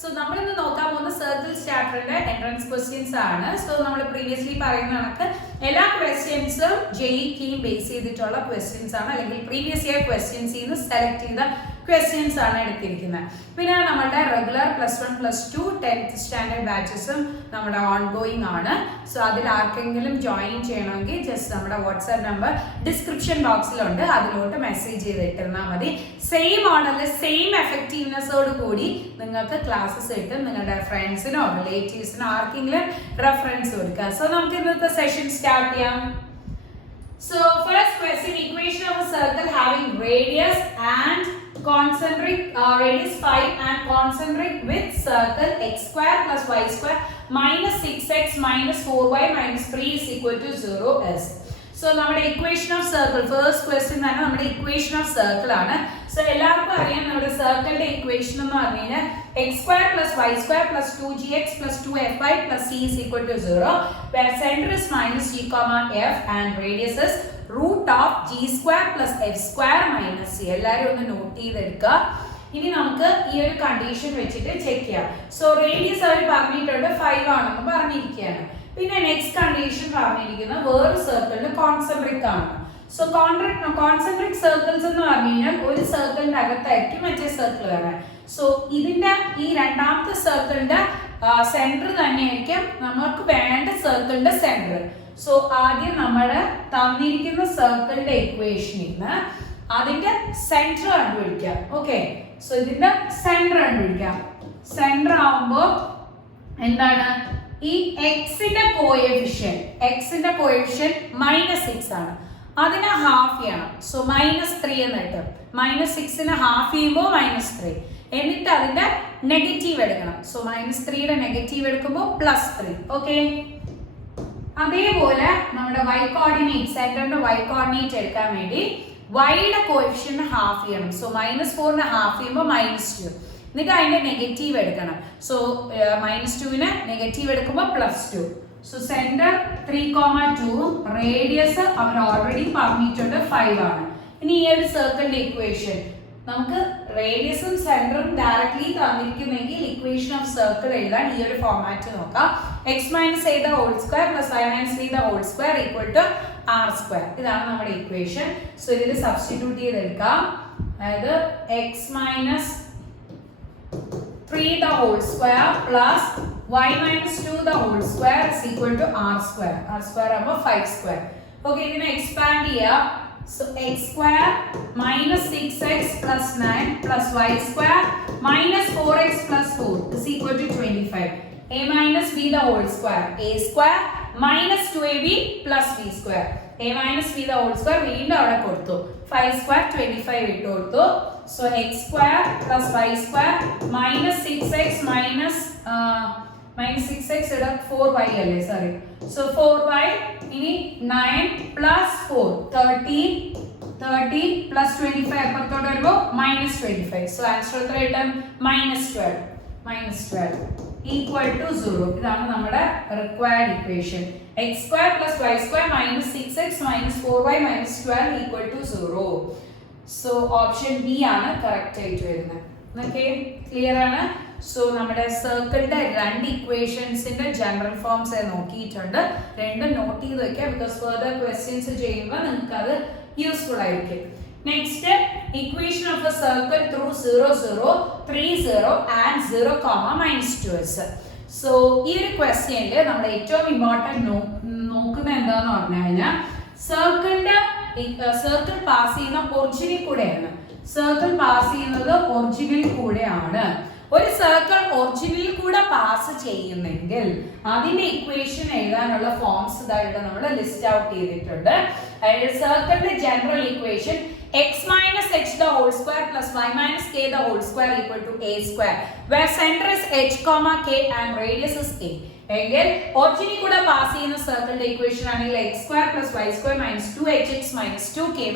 So, we will talk about circles chapter entrance questions. So, we will previously all questions JEE based questions previous year questions select questions regular plus 1 plus 2 10th standard batches ongoing. So, that will join just WhatsApp number description box message same model same effectiveness classes friends or relatives reference. So, we will the session start. So, first question, equation of a circle having radius and concentric radius 5 and concentric with circle x square plus y square minus 6x minus 4y minus 3 is equal to 0 is. So, our equation of circle, first question is our equation of circle. So, our circle equation is x square plus y square plus 2gx plus 2fy plus c is equal to 0, where center is minus g comma f and radius is root of g square plus f square minus c. Note this. Now, we will condition check. So, radius is 5. Next condition is circle concentric. So, concentric circles are one circle circle. So, this circle center circle center. So, the circle equation center. Okay. So, this is center. Center x in the coefficient minus 6 that's half. So minus 3 minus 6 in a half minus 3 and negative. So minus 3 negative plus 3. Okay. That's y coordinate center y coordinate y coefficient half. So minus 4 and a half minus 2. Negative. So minus 2 in a negative plus 2. So center 3,2, radius already permitted 5. In here circle equation. Radius and center directly equation of circle here format x minus a the whole square plus y minus b the whole square equal to r square. This is our equation. So this substitute x minus 3 the whole square plus y minus 2 the whole square is equal to r square. R square is 5 square. Okay, then expand here. So x square minus 6x plus 9 plus y square minus 4x plus 4 is equal to 25. A minus b the whole square. A square minus 2ab plus b square. A minus b the whole square we need 5 square 25 so x square plus y square minus 6x minus 6x 4y sorry. So 4y 9 plus 4 30 plus 25 minus 25. So answer minus 12 equal to 0. This is our required equation. X square plus y square minus 6x minus 4y minus 12 equal to 0. So option B is correct. Okay, clear? So our circle two equations in the general forms note because further questions useful. Next, equation of a circle through 0, 0, 3, 0 and 0, comma minus 2 is. So, this question is important circle passing original. Circle passing original. One circle original pass the equation forms that list out. Circle general equation x minus h the whole square plus y minus k the whole square equal to a square, where center is h comma k and radius is a. Again, originally pass in the circle equation x square plus y square minus 2hx minus 2ky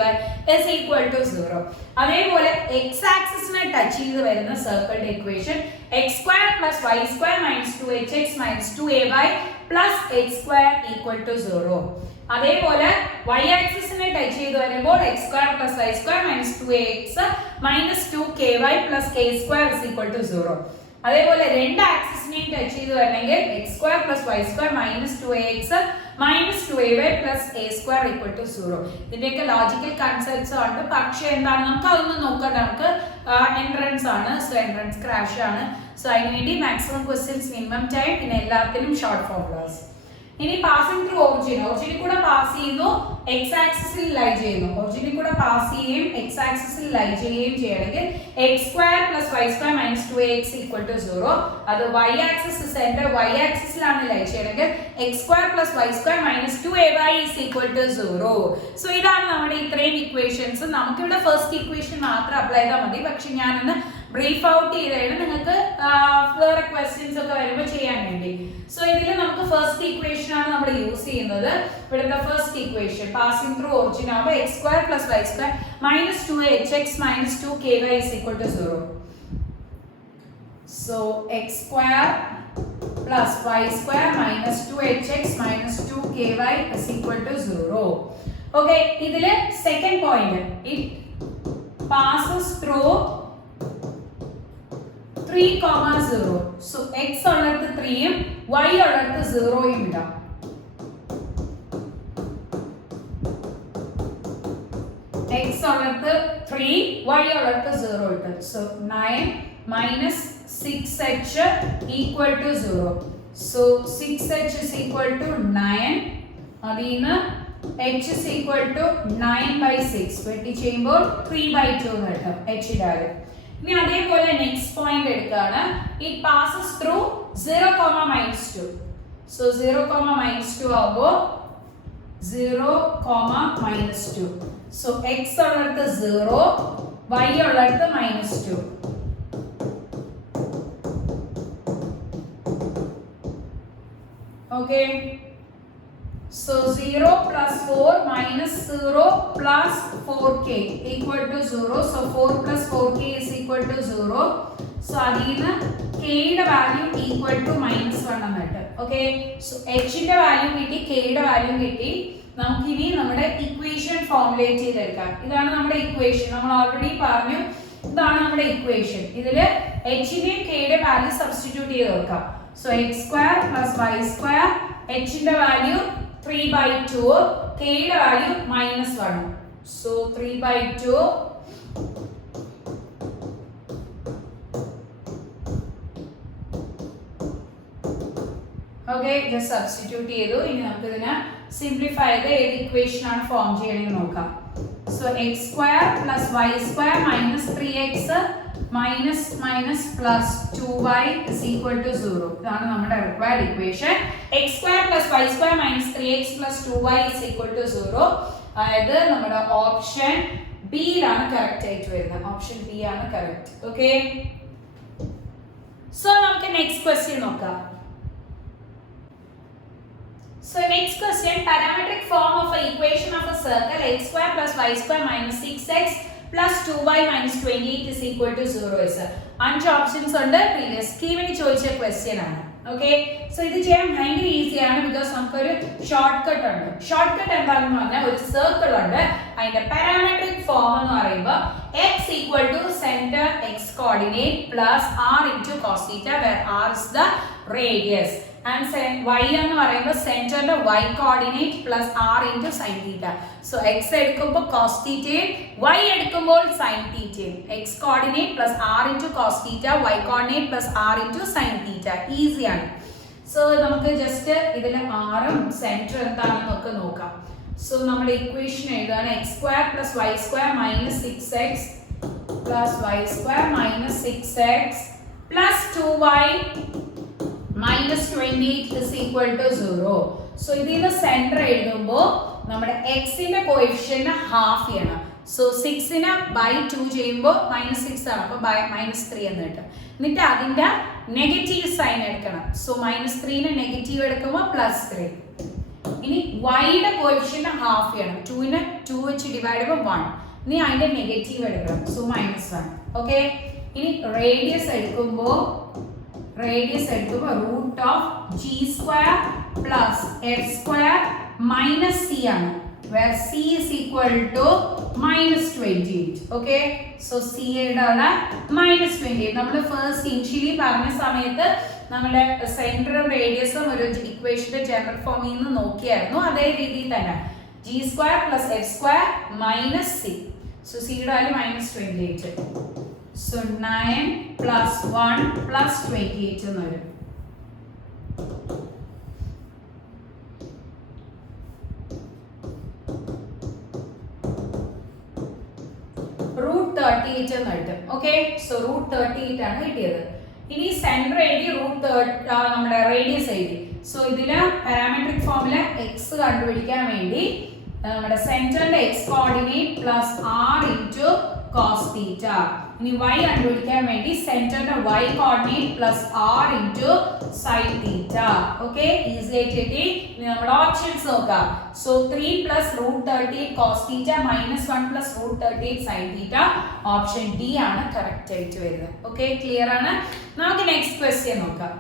is equal to 0. X axis touch the circle equation x square plus y square minus 2hx minus 2ay plus x square equal to 0. y axis touch x square plus y square minus 2ax minus 2ky plus k square is equal to 0. അതേപോലെ രണ്ട് ആക്സിസിനെയും touch ചെയ്ത് വരണമെങ്കിൽ x square plus Y square minus 2ax minus 2ay plus a square equal to 0. ഇതിന്റെയൊക്കെ logical concepts ഉണ്ട്. പക്ഷെ എന്താണ് നമുക്ക് അതൊന്നും നോക്കണ്ട, നമുക്ക് എൻട്രൻസ് ആണ്. സോ എൻട്രൻസ് ക്രാഷ് ആണ്. സോ അതിനുവേണ്ടി മാക്സിമം ക്വസ്റ്റ്യൻസ് മിനിമം ടൈം, പിന്നെ എല്ലാത്തിനും ഷോർട്ട് ഫോർമുലാസ്. ഇനി പാസിംഗ് ത്രൂ ഒറിജിനിൽ കൂടെ പാസ് ചെയ്യുന്നു, എക്സ് ആക്സിസിൽ ലൈ ചെയ്യുന്നു. ഒറിജിനിൽ കൂടെ പാസ് ചെയ്യുകയും എക്സ് ആക്സിസിൽ ലൈ ചെയ്യുകയും ചെയ്യണമെങ്കിൽ x square plus Y square minus 2ax equal to 0. അത് വൈ ആക്സിസ് സെന്റർ വൈ ആക്സിസിലാണ് ലൈ ചെയ്യണമെങ്കിൽ x square plus Y square minus 2ay is equal to 0. So ഇതാണ് നമ്മുടെ ഇത്രയും ഇക്വേഷൻസ്. നമുക്കിവിടെ ഫസ്റ്റ് ഇക്വേഷൻ മാത്രം അപ്ലൈ ചെയ്താൽ മതി. പക്ഷെ ഞാനൊന്ന് ബ്രീഫ് ഔട്ട് ചെയ്താണ് നിങ്ങൾക്ക് വേറെ ക്വസ്റ്റ്യൻസ് ഒക്കെ വരുമ്പോൾ ചെയ്യാൻ വേണ്ടി. സോ ഇതിൽ നമുക്ക് ഫസ്റ്റ് ഇക്വേഷൻ ആണ് നമ്മൾ യൂസ് ചെയ്യുന്നത്. ഇവിടുത്തെ first equation passing through origin ആകുമ്പോൾ X square plus Y square minus 2hx minus 2ky is equal to 0. So x square plus y square minus 2hx minus 2ky is equal to 0. Okay, ഇതിലെ second point, it passes through 3,0. So x ഉള്ളിടത്ത് 3യും y ഉള്ളിടത്ത് 0യും ഇടാം. x ഉള്ളിടത്ത് 3, y ഉള്ളിടത്ത് 0 ഇട്ടു. So 9 minus 6h equal to 0. So 6h is equal to 9. അതിന് h is equal to 9/6. വെട്ടി ചെയ്യുമ്പോൾ 3/2 എന്ന് കിട്ടും h ഇടാതെ. ഇനി അതേപോലെ നെക്സ്റ്റ് പോയിന്റ് എടുക്കുകയാണ്. It passes through 0, -2. So 0, -2 ആവുമ്പോൾ 0, -2. So x ഉള്ളിടത്ത് 0, y ഉള്ളിടത്ത് -2. Okay. So 0 plus 4 minus 0 plus 4k equal to 0. So 4 plus 4k is equal to 0. So adina k യുടെ value equal to -1 എന്നിട്ട്. Okay. So h ന്റെ value കിട്ടി, k യുടെ value കിട്ടി. നമുക്ക് ഇനി നമ്മുടെ ഇക്വേഷൻ ഫോർമുലേറ്റ് ചെയ്തെടുക്കാം. ഇതാണ് നമ്മുടെ ഇക്വേഷൻ. നമ്മൾ ഓൾറെഡി പറഞ്ഞു ഇതാണ് നമ്മുടെ ഇക്വേഷൻ. ഇതില് h ന്റെയും k യുടെ വാല്യൂ സബ്സ്റ്റിറ്റ്യൂട്ട് ചെയ്ത് വെക്കാം. So x square plus y square, h ന്റെ വാല്യൂ 3/2, k യുടെ value -1. So 3/2 okay, just substitute ചെയ്തു. ഇനി നമുക്ക് ഇതിനെ സിംപ്ലിഫൈ ചെയ്ത് ഏത് ഇക്വേഷൻ ആണ് ഫോം ചെയ്യണമെന്ന് നോക്കാം. So x square plus y square minus 3x minus plus 2y is equal to 0. ഇതാണ് നമ്മുടെ required equation. x square plus y square minus 3x plus 2y is equal to 0. അതായത് നമ്മുടെ option B ആണ് correct ആയിട്ട് വരുന്നത്. Option B ആണ് correct. Okay, so നമുക്ക് next question നോക്കാം. So next question, parametric form of an equation of a circle x square plus y square minus 6x plus 2y minus 28 is equal to 0 is. 5 options ഉണ്ട്. Previous സ്കീമിന് ചോദിച്ച question ആണ്. Okay, so ഇത് ചെയ്യാൻ ഭയങ്കര easy ആണ്. Because നമുക്കൊരു short cut ഉണ്ട്. Short cut എന്താണെന്ന് പറഞ്ഞാൽ ഒരു സർക്കിൾ ഉണ്ട്, അതിന്റെ പാരാമെട്രിക് ഫോം എന്ന് പറയുമ്പോൾ x equal to center x coordinate plus r into cos theta where r is the radius and y എന്ന് പറയുമ്പോൾ സെന്ററിന്റെ y coordinate plus r into sin theta. So x എടുക്കുമ്പോൾ cos theta, y എടുക്കുമ്പോൾ sin theta. x coordinate plus r into cos theta, y coordinate plus r into sin theta. Easy ആണ്. So നമുക്ക് just ഇതിലെ r ഉം centre എന്താണെന്ന് നമുക്ക് നോക്കാം. So നമ്മുടെ equation എഴുതാണ് x square plus y square minus 6x plus y square minus 6x plus 2y minus 28 is equal to 0. So ഇതിന്റെ centre എഴുതുമ്പോൾ നമ്മുടെ x ന്റെ കോഎഫിഷ്യന്റ് ഹാഫ് ചെയ്യണം. സോ 6 നെ ബൈ 2 ചെയ്യുമ്പോൾ -6 ആണ്, അപ്പോൾ -3 എന്ന് കിട്ടും. എന്നിട്ട് അതിന്റെ നെഗറ്റീവ് സൈൻ എടുക്കണം. സോ -3 നെ നെഗറ്റീവ് എടുക്കുമ്പോൾ +3. ഇനി y യുടെ കോഎഫിഷ്യന്റ് ഹാഫ് ചെയ്യണം. 2 നെ 2 വെച്ച് ഡിവൈഡ് ചെയ്യുമ്പോൾ 1. ഇനി അതിന്റെ നെഗറ്റീവ് എടുക്കണം. സോ -1. ഓക്കെ, ഇനി റേഡിയസ് എടുക്കുമ്പോൾ root of g square plus f square minus c ആണ്. where c is equal to -28. Okay, so c ആണ് -28. നമ്മൾ ഫസ്റ്റ് ഇനിഷ്യലി പറഞ്ഞ സമയത്ത് നമ്മുടെ സെന്ററും റേഡിയസും ഒരു ഇക്വേഷന്റെ ജനറൽ ഫോമിൽ നിന്ന് നോക്കിയായിരുന്നു. അതേ രീതിയിൽ തന്നെ g² + f² - c. So c യുടെ വാല്യൂ -28. So 9 + 1 + 28 എന്ന് വരും. √38 എന്ന് കിട്ടും. ഓക്കെ, സോ √38 ആണ് കിട്ടിയത്. ഇനി സെന്റർ എഴുതി നമ്മുടെ റേഡിയസ് എഴുതി. സോ ഇതില് പാരാമെട്രിക് ഫോമില് എക്സ് കണ്ടുപിടിക്കാൻ വേണ്ടി നമ്മുടെ സെന്ററിന്റെ x coordinate plus r into cos theta. ഇനി y കണ്ടുപിടിക്കാൻ വേണ്ടി സെന്ററിന്റെ y coordinate plus r into sine theta. Okay, easy ആയിട്ട് കിട്ടി. ഇനി നമ്മുടെ ഓപ്ഷൻസ് നോക്കാം. So 3 + √38 cos theta -1 + √38 sine theta. Option D ആണ് കറക്റ്റ് ആയിട്ട് വരുന്നത്. ഓക്കെ, ക്ലിയർ ആണ്. നമുക്ക് നെക്സ്റ്റ് ക്വസ്റ്റ്യൻ നോക്കാം.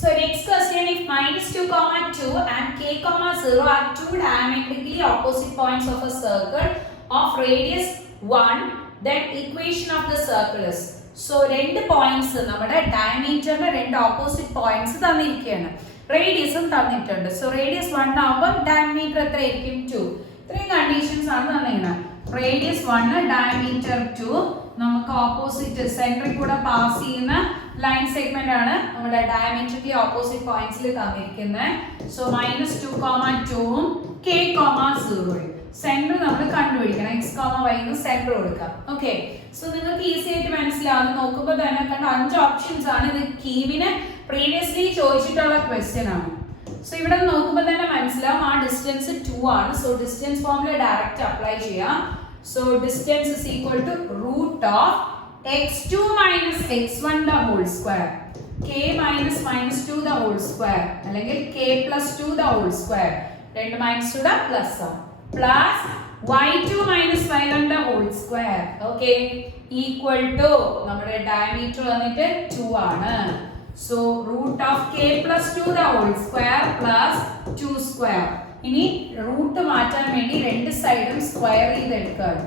So next question, if -2, 2 and k, 0 are two diametrically opposite points of a circle of radius 1, then equation of the circle is. So രണ്ട് points നമ്മുടെ ഡയമീറ്ററിന്റെ രണ്ട് opposite points തന്നിരിക്കുകയാണ്. റേഡിയസും തന്നിട്ടുണ്ട്. സോ റേഡിയസ് 1 ആവുമ്പോൾ diameter എത്രയായിരിക്കും? 2. ഇത്രയും conditions ആണ് തന്നിരിക്കുന്നത്. Radius 1, diameter 2. നമുക്ക് ഓപ്പോസിറ്റ് സെന്ററിൽ കൂടെ പാസ് ചെയ്യുന്ന ലൈൻ സെഗ്മെന്റ് ആണ് നമ്മുടെ ഡയമീറ്ററിന്റെ ഓപ്പോസിറ്റ് പോയിന്റ്സിൽ തന്നിരിക്കുന്നത്. So -2, 2 k, 0. സെന്റർ നമ്മൾ കണ്ടുപിടിക്കണം. x, y എന്ന് സെന്റർ കൊടുക്കാം. ഓക്കെ, സോ നിങ്ങൾക്ക് ഈസി ആയിട്ട് മനസ്സിലാവും. നോക്കുമ്പോൾ തന്നെ കണ്ട 5 ഓപ്ഷൻസ് ആണ്. ഇത് കീവിന് പ്രീവിയസ്ലി ചോദിച്ചിട്ടുള്ള ക്വസ്റ്റ്യൻ ആണ്. സോ ഇവിടെ നോക്കുമ്പോൾ തന്നെ മനസ്സിലാവും ആ ഡിസ്റ്റൻസ് 2 ആണ്. So distance formula direct apply ചെയ്യാം. So distance is equal to √x2 - x1 the whole square, k - -2 the whole square, അല്ലെങ്കിൽ k + 2 the whole square, രണ്ട് -2 യുടെ പ്ലസ് ആണ്, plus y2 - y1 the whole square. Okay, equal to നമ്മുടെ diameter വന്നിട്ട് 2 ആണ്. So √k + 2 the whole square plus 2 square. ഇനി root മാറ്റാൻ വേണ്ടി രണ്ട് സൈഡും സ്ക്വയർ ചെയ്തെടുക്കുകയാണ്.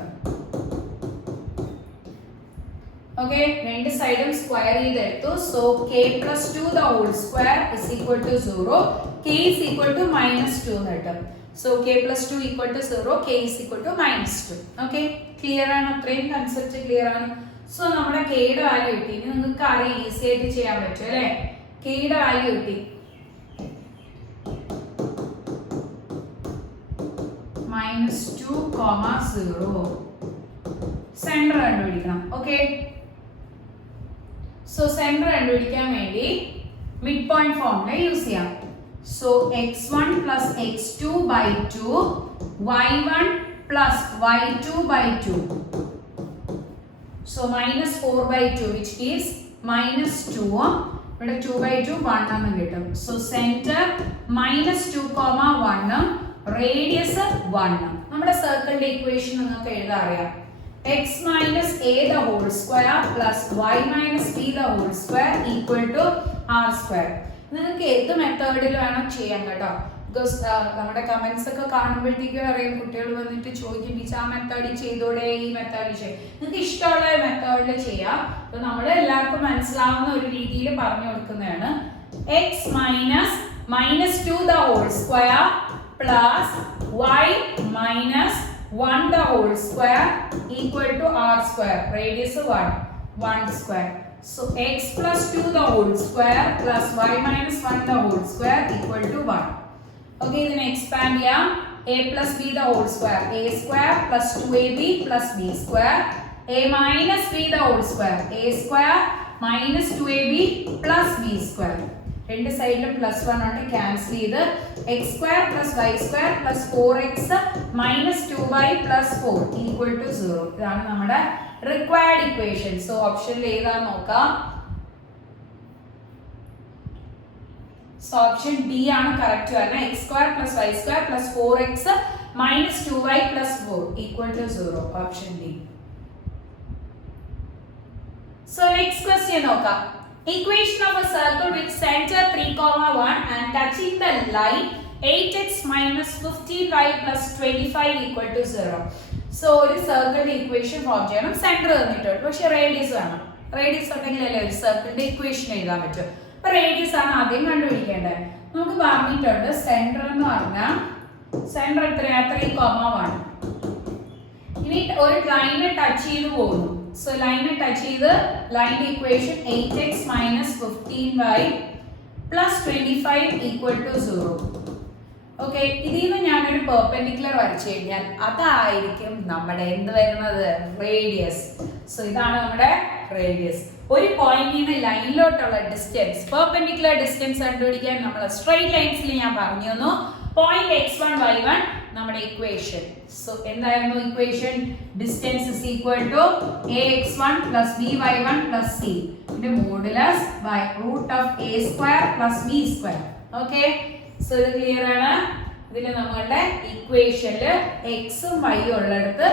ഓക്കെ, രണ്ട് സൈഡും സ്ക്വയർ ചെയ്തെടുത്തു. So k + 2 the whole square is equal to 0, k is equal to -2 എന്ന് കിട്ടും. So k + 2 = 0, k is equal to -2. Okay, clear ആണ്? അത്രയും കൺസെപ്റ്റ് ക്ലിയർ ആണ്. സോ നമ്മുടെ k യുടെ വാല്യൂ കിട്ടി. ഇനി നിങ്ങൾക്ക് അറിയാം ഈസി ആയിട്ട് ചെയ്യാൻ പറ്റും അല്ലേ? k യുടെ വാല്യൂ കിട്ടി. -2, 0. സെന്റർ കണ്ടുപിടിക്കണം. ഓക്കെ, സോ സെന്റർ കണ്ടുപിടിക്കാൻ വേണ്ടി മിഡ് പോയിന്റ് ഫോർമുല യൂസ് ചെയ്യാം. So x1 + x2/2, y1 + y2/2. So -4/2 which gives -2. ഇവിടെ 2/2 1 എന്ന് കിട്ടും. So centre -2, 1, radius 1. നമ്മുടെ സർക്കിളിന്റെ ഇക്വേഷൻ നിങ്ങൾക്ക് എഴുതാൻ അറിയാം. x - a the whole square plus y - b the whole square equal to r². നിങ്ങൾക്ക് ഏത് മെത്തേഡിൽ വേണം ചെയ്യാൻ കേട്ടോ. ബിക്കോസ് നമ്മുടെ കമന്റ്സ് ഒക്കെ കാണുമ്പോഴത്തേക്കും അറിയാം കുട്ടികൾ വന്നിട്ട് ചോദിക്കും ടീച്ചർ ആ മെത്തേഡിൽ ചെയ്തോടെ, ഈ മെത്തേഡിൽ ചെയ്യും. നിങ്ങൾക്ക് ഇഷ്ടമുള്ള മെത്തേഡിൽ ചെയ്യാം. അപ്പൊ നമ്മൾ എല്ലാവർക്കും മനസ്സിലാവുന്ന ഒരു രീതിയിൽ പറഞ്ഞു കൊടുക്കുന്നതാണ്. x - -2 the whole square plus y - 1 the whole square equal to r². Radius 1 square. So x + 2 the whole square plus y - 1 the whole square equal to 1. Okay, ഇതിനെ expand ചെയ്യാം. a + b the whole square, a² plus 2ab plus b², a - b the whole square, a² minus 2ab plus b². രണ്ട് സൈഡിലും +1 ഉണ്ട്, cancel ചെയ്ത് x² plus y² plus 4x minus 2y plus 4 equal to 0. ഇതാണ് നമ്മുടെ required equation. So ഓപ്ഷനിൽ ഏതാന്ന് നോക്കാം. So option D ആണ് കറക്റ്റ് വരുന്നത്. x² plus y² plus 4x minus 2y plus 4 equal to 0. Option D. So next question നോക്കാം. Equation of a circle with center 3, 1 and touching the line 8x minus 15y plus 25 equal to 0. So ഒരു സർക്കിളിന്റെ equation form ചെയ്യണം. Centre തന്നിട്ടുണ്ട്, പക്ഷെ radius വേണം. Radius ഉണ്ടെങ്കിലല്ലേ ഒരു സർക്കിളിന്റെ ഇക്വേഷൻ എഴുതാൻ പറ്റും. അപ്പൊ റേഡിയസ് ആണ് ആദ്യം കണ്ടുപിടിക്കേണ്ടത്. നമുക്ക് പറഞ്ഞിട്ടുണ്ട് സെന്റർ എന്ന് പറഞ്ഞാൽ സെന്റർ എത്രയാ? 3,1. ഇനി ഒരു ലൈനെ ടച്ച് ചെയ്ത് പോകുന്നു. സോ ലൈനെ ടച്ച് ചെയ്ത് ലൈനിന്റെ equation 8x minus 15y plus 25 equal to 0. Okay, ഇതിൽ നിന്ന് ഞാനൊരു പെർപെൻഡിക്കുലർ വരച്ചു കഴിഞ്ഞാൽ അതായിരിക്കും നമ്മുടെ എന്ത് വരുന്നത്? റേഡിയസ്. സോ ഇതാണ് നമ്മുടെ റേഡിയസ്. ഒരു പോയിന്റിൽ നിന്ന് ലൈനിലോട്ടുള്ള ഡിസ്റ്റൻസ്, പെർപെൻഡിക്കുലർ ഡിസ്റ്റൻസ് കണ്ടുപിടിക്കാൻ നമ്മൾ സ്ട്രെയിറ്റ് ലൈൻസിൽ ഞാൻ പറഞ്ഞു തന്നു. പോയിന്റ് x1 y1 നമ്മുടെ ഇക്വേഷൻ. സോ എന്തായിരുന്നു equation? Distance is equal to ax1 plus by1 plus c ന്റെ modulus by root of a square plus b square. Okay, so ഇത് ക്ലിയർ ആണ്. ഇതിൽ നമ്മളുടെ ഇക്വേഷനിൽ എക്സും വൈയും ഉള്ളിടത്ത്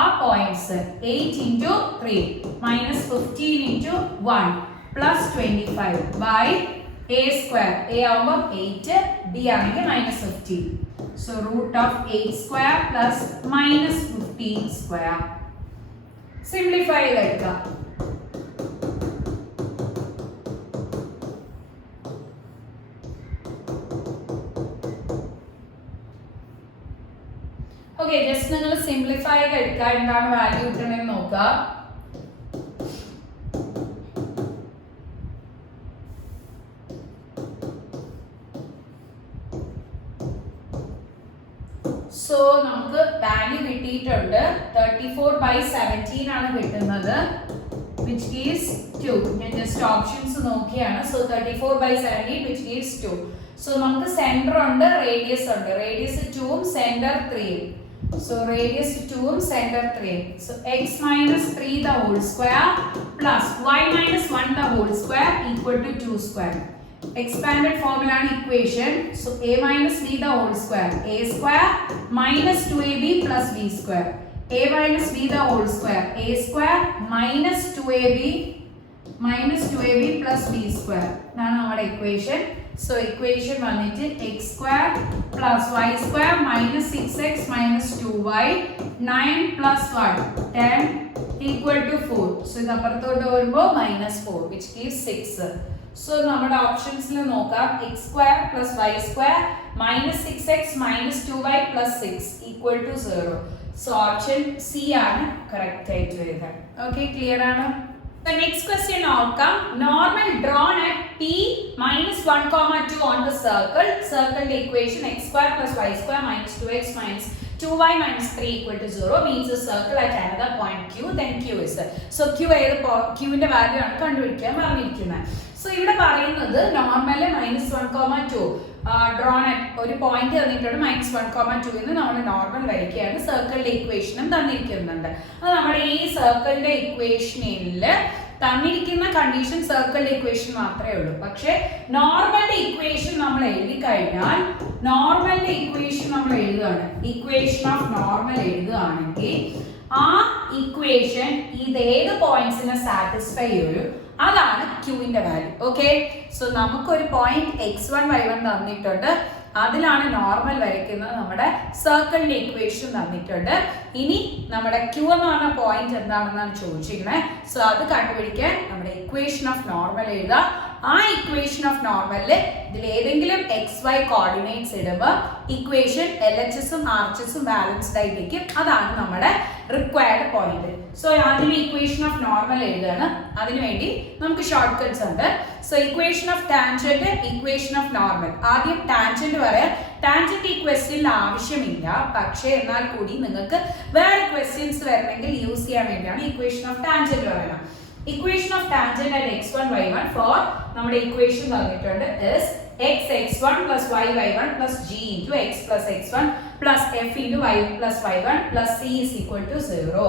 ആ points 8 into 3 minus 15 into 1 plus 25 by a square. a ആവുമ്പോൾ 8, b ആണെങ്കിൽ minus 15. So root of 8 square plus minus 15 square. Simplify ചെയ്തെടുക്കാം. ഓക്കെ, ജസ്റ്റ് നിങ്ങൾ സിംപ്ലിഫൈ ചെയ്തെടുക്കുക. എന്താണ് വാല്യൂ കിട്ടണമെന്ന് നോക്കുക. സോ നമുക്ക് വാല്യൂ കിട്ടിയിട്ടുണ്ട്. 34/17 ആണ് കിട്ടുന്നത്, which gives 2. ഞാൻ ജസ്റ്റ് ഓപ്ഷൻസ് നോക്കിയാണ്. So 34/17 which gives 2. സോ നമുക്ക് സെന്റർ ഉണ്ട്, റേഡിയസ് ഉണ്ട്. റേഡിയസ് 2ഉം സെന്റർ 3ഉം. സോ റേഡിയസ് 2ഉം സെന്റർ 3ഉം. So x minus 3 the whole square plus y minus 1 the whole square equal to 2 square. Expanded formula ആണ് equation. So a minus b the whole square, a square minus 2ab plus b square. a minus b the whole square, a square minus 2ab plus b square. ഇതാണ് നമ്മുടെ equation. So equation വന്നിട്ട് x square plus y square minus 6x minus 2y 9 plus 1 10 equal to 4. So ഇത് അപ്പുറത്തോട്ട് വരുമ്പോൾ -4 which gives 6. So നമ്മുടെ ഓപ്ഷൻസിൽ നോക്കാം. x square plus y square minus 6x minus 2y plus 6 equal to 0. So option C ആണ് correct ആയിട്ട് വരുന്നത്. Okay, clear ആണ്? The next question outcome, normal drawn at P minus 1, 2 on the circle. Circle the equation x square plus y square minus 2x minus 2y minus 3 equal to 0 means a circle at another point Q, then Q is. So Q ഏത് Q ന്റെ value ആണ് കണ്ടുപിടിക്കാൻ പറഞ്ഞിരിക്കുന്നത്. So ഇവിടെ പറയുന്നത് normal -1, 2 drone at ഒരു point തന്നിട്ടുണ്ട്. -1, 2 എന്ന് നമ്മൾ നോർമൽ വരയ്ക്കുകയാണ്. സർക്കിളിന്റെ ഇക്വേഷനും തന്നിരിക്കുന്നുണ്ട്. അത് നമ്മുടെ ഈ സർക്കിളിന്റെ ഇക്വേഷനിൽ തന്നിരിക്കുന്ന കണ്ടീഷൻ സർക്കിളിന്റെ ഇക്വേഷൻ മാത്രമേ ഉള്ളൂ. പക്ഷെ നോർമലിന്റെ ഇക്വേഷൻ നമ്മൾ എഴുതി കഴിഞ്ഞാൽ നോർമലിന്റെ ഇക്വേഷൻ നമ്മൾ എഴുതുകയാണ്, ഇക്വേഷൻ ഓഫ് നോർമൽ എഴുതുകയാണെങ്കിൽ ആ ഇക്വേഷൻ ഇത് ഏത് പോയിന്റ്സിനെ സാറ്റിസ്ഫൈ ചെയ്യും അതാണ് ക്യൂവിന്റെ വാല്യൂ. ഓക്കെ, സോ നമുക്കൊരു പോയിന്റ് x1 y1 തന്നിട്ടുണ്ട്. അതിലാണ് നോർമൽ വരയ്ക്കുന്നത്. നമ്മുടെ സർക്കിളിന്റെ ഇക്വേഷൻ തന്നിട്ടുണ്ട്. ഇനി നമ്മുടെ ക്യൂ എന്ന് പറഞ്ഞ പോയിന്റ് എന്താണെന്നാണ് ചോദിച്ചിരിക്കുന്നത്. സോ അത് കണ്ടുപിടിക്കാൻ നമ്മുടെ ഇക്വേഷൻ ഓഫ് നോർമൽ എഴുതാം. ആ ഇക്വേഷൻ ഓഫ് നോർമലിൽ ഇതിൽ ഏതെങ്കിലും XY കോർഡിനേറ്റ്സ് ഇടുമ്പോൾ ഇക്വേഷൻ LHSഉം RHSഉം ബാലൻസ്ഡ് ആയിരിക്കും. അതാണ് നമ്മുടെ റിക്വയർഡ് പോയിന്റ്. സോ ആദ്യം ഇക്വേഷൻ ഓഫ് നോർമൽ എഴുതാണ്. അതിനുവേണ്ടി നമുക്ക് ഷോർട്ട് കട്ട്സ് ഉണ്ട്. So equation of tangent, equation of normal. ആദ്യം ടാൻജന്റ് പറയാം. ടാൻജന്റ് ഈ ക്വസ്റ്റ്യനിൽ ആവശ്യമില്ല, പക്ഷേ എന്നാൽ കൂടി നിങ്ങൾക്ക് വേറെ ക്വസ്റ്റ്യൻസ് വരണമെങ്കിൽ യൂസ് ചെയ്യാൻ വേണ്ടിയാണ് ഇക്വേഷൻ ഓഫ് ടാൻജന്റ് പറയുന്നത്. Equation of tangent at x1 y1 for നമ്മുടെ equation തന്നിട്ടുണ്ട് is x1 plus y1 plus g into x plus x1 plus f into y plus y1 plus c is equal to 0.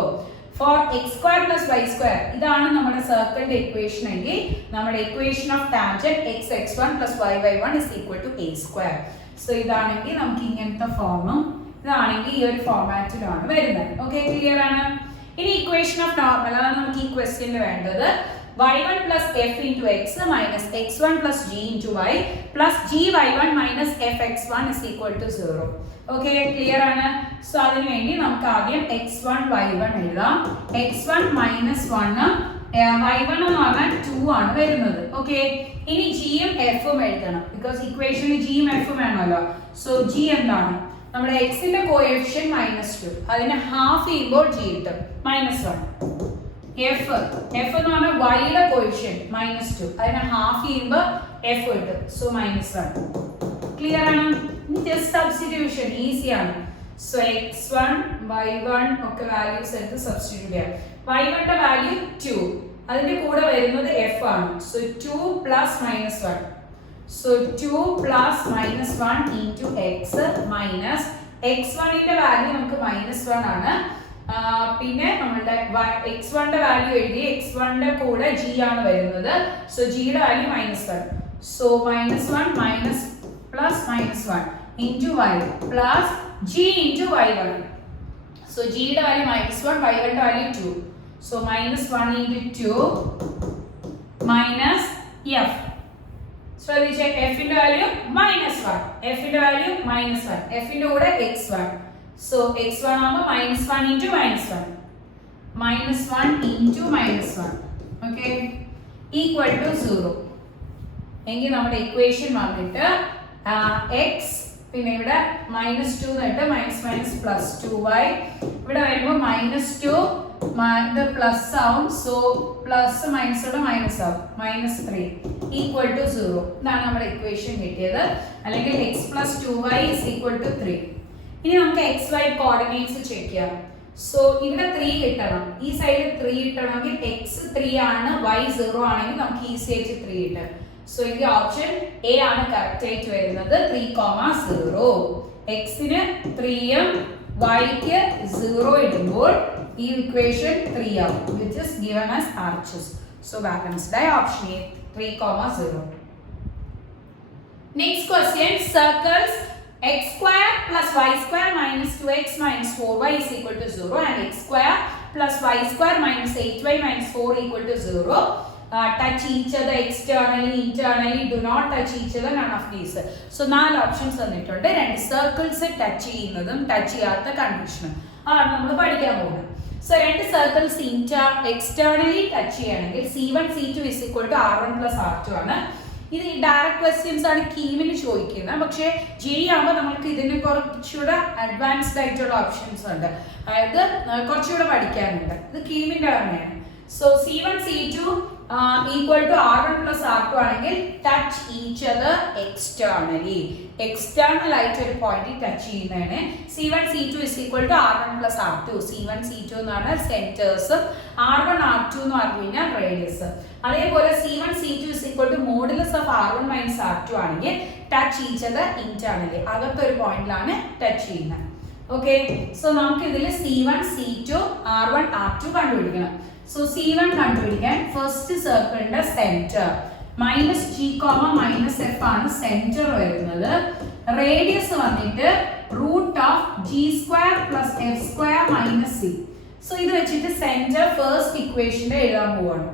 For x square plus y square ഇതാണ് നമ്മുടെ സർക്കിളിന്റെ equation എങ്കിൽ നമ്മുടെ equation of tangent x1 plus y1 is equal to a square. So ഇതാണെങ്കിൽ നമുക്ക് ഇങ്ങനത്തെ ഫോമും ഇതാണെങ്കിൽ ഈ ഒരു ഫോർമാറ്റിലാണ് വരുന്നത്. ഓക്കെ, ക്ലിയർ ആണ്? ഇനി ഇക്വേഷൻ ഓഫ് നോർമൽ ആണ് നമുക്ക് ഈ ക്വസ്റ്റ്യനിൽ വേണ്ടത്. y1 plus f into x minus x1 plus g into y plus gy1 minus fx1 is equal to 0. Okay, clear ആണ്. സോ അതിനു വേണ്ടി നമുക്ക് ആദ്യം x1 y1 എഴുതാം. x1 minus 1 y1 എന്ന് പറഞ്ഞാൽ 2 ആണ് വരുന്നത്. ഓക്കെ, ഇനി g ഉം f ഉം എഴുതണം ബിക്കോസ് ഇക്വേഷനിൽ g ഉം f ഉം വേണമല്ലോ. സോ g എന്താണ്? നമ്മുടെ x ന്റെ കോഎഫിഷ്യന്റ് -2, അതിനെ ഹാഫ് ചെയ്യുമ്പോൾ g കിട്ടും -1. f എന്ന് പറഞ്ഞാൽ y യുടെ കോഎഫിഷ്യന്റ് -2, അതിനെ ഹാഫ് ചെയ്യുമ്പോൾ f കിട്ടും. സോ -1. ക്ലിയർ ആണ്? ജസ്റ്റ് സബ്സ്റ്റിറ്റ്യൂഷൻ ഈസി ആണ്. സോ x1 y1 ഒക്കെ വാല്യൂസ് എടുത്ത് സബ്സ്റ്റിറ്റ്യൂട്ട് ചെയ്യാം. y1 ന്റെ വാല്യൂ 2, അതിന്റെ കൂടെ വരുന്നത് f ആണ്. So 2 plus -1. So 2 plus -1 into x minus x1 ന്റെ വാല്യൂ നമുക്ക് -1 ആണ്. പിന്നെ നമ്മുടെ x1 ന്റെ വാല്യൂ എഴുതി, x1 ന്റെ കൂടെ g ആണ് വരുന്നത്. സോ g യുടെ value -1. So -1 minus plus -1 into y plus g into y1. So g യുടെ വാല്യൂ -1, y1 ന്റെ value 2. So -1 into 2 minus f. So we check f ന്റെ വാല്യൂ -1, f ന്റെ വാല്യൂ -1, f ന്റെ കൂടെ x1. So x1 ആവുമ്പോൾ -1 into -1, -1 into -1, okay, equal to 0. എങ്കിൽ നമ്മുടെ equation വന്നിട്ട് x പിന്നെ ഇവിടെ -2 എന്നിട്ട് -2y, ഇവിടെ വരുമ്പോൾ -2 ഇത് പ്ലസ് ആവും. സോ പ്ലസ് മൈനസോടെ മൈനസ് ആവും, -3 ഈക്വൽ ടു 0. ഇതാണ് നമ്മുടെ ഇക്വേഷൻ കിട്ടിയത്. അല്ലെങ്കിൽ x plus 2y is equal to 3. ഇനി നമുക്ക് xy കോർഡിനേറ്റ്സ് ചെക്ക് ചെയ്യാം. സോ ഇവിടെ 3 കിട്ടണം, ഈ സൈഡിൽ 3 കിട്ടണമെങ്കിൽ x 3 ആണ്, y 0 ആണെങ്കിൽ നമുക്ക് ഈസി ആയിട്ട് 3 കിട്ടും. സോ ഈ ഓപ്ഷൻ എ ആണ് കറക്റ്റ് ആയിട്ട് വരുന്നത്, 3,0. x-ന് 3 ഉം y-ക്ക് 0 ഇടുമ്പോൾ ഈ ഇക്വേഷൻ 3 ആവും, which is given as arches. So balanced by option A, 3,0. Next question, circles x square plus y square minus 2x minus 4y is equal to 0 and x square plus y square minus 8y minus 4 equal to 0. Touch each other externally, internally, do not touch each other, none of these. So 4 options തന്നിട്ടുണ്ട്. രണ്ട് circles touch ചെയ്യുന്നതും touch ചെയ്യാത്ത കണ്ടീഷനും ആണ് നമ്മൾ പഠിക്കാൻ പോകുന്നത്. So രണ്ട് circles externally touch ചെയ്യുകയാണെങ്കിൽ C1 C2 is equal to R1 plus R2 ആണ്. ഇത് ഡയറക്റ്റ് ക്വസ്റ്റ്യൻസ് ആണ് കീമിന് ചോദിക്കുന്നത്. പക്ഷേ ജി ആകുമ്പോൾ നമുക്ക് ഇതിന് കുറച്ചുകൂടെ അഡ്വാൻസ്ഡ് ആയിട്ടുള്ള ഓപ്ഷൻസ് ഉണ്ട്, അതായത് കുറച്ചുകൂടെ പഠിക്കാനുണ്ട്. ഇത് കീമിന്റെ തന്നെയാണ്. So C1 C2 equal to R1 plus R2 ആണെങ്കിൽ touch each other externally, external ആയിട്ട് ഒരു പോയിന്റ് ടച്ച് ചെയ്യുന്നതാണ്. C1 C2 is equal to R1 plus R2. C1 C2 എന്ന് പറഞ്ഞാൽ സെന്റേഴ്സ്, R1 R2 എന്ന് പറഞ്ഞു കഴിഞ്ഞാൽ റേഡിയസ്. അതേപോലെ C1 C2 is equal to modulus of R1 minus R2 ആണെങ്കിൽ ടച്ച് ഈച്ച് അതർ ഇന്റേണലി, അകത്തൊരു പോയിന്റിലാണ് ടച്ച് ചെയ്യുന്നത്. ഓക്കെ, സോ നമുക്ക് ഇതിൽ C1 C2 R1 R2 കണ്ടുപിടിക്കണം. സോ C1 കണ്ടുപിടിക്കാൻ ഫസ്റ്റ് സർക്കിളിന്റെ സെന്റർ -g, -f ആണ് സെന്റർ വരുന്നത്. റേഡിയസ് വന്നിട്ട് √g² + f² - c. സോ ഇത് വെച്ചിട്ട് സെന്റർ ഫസ്റ്റ് ഇക്വേഷന്റെ എഴുതാൻ പോവാണ്.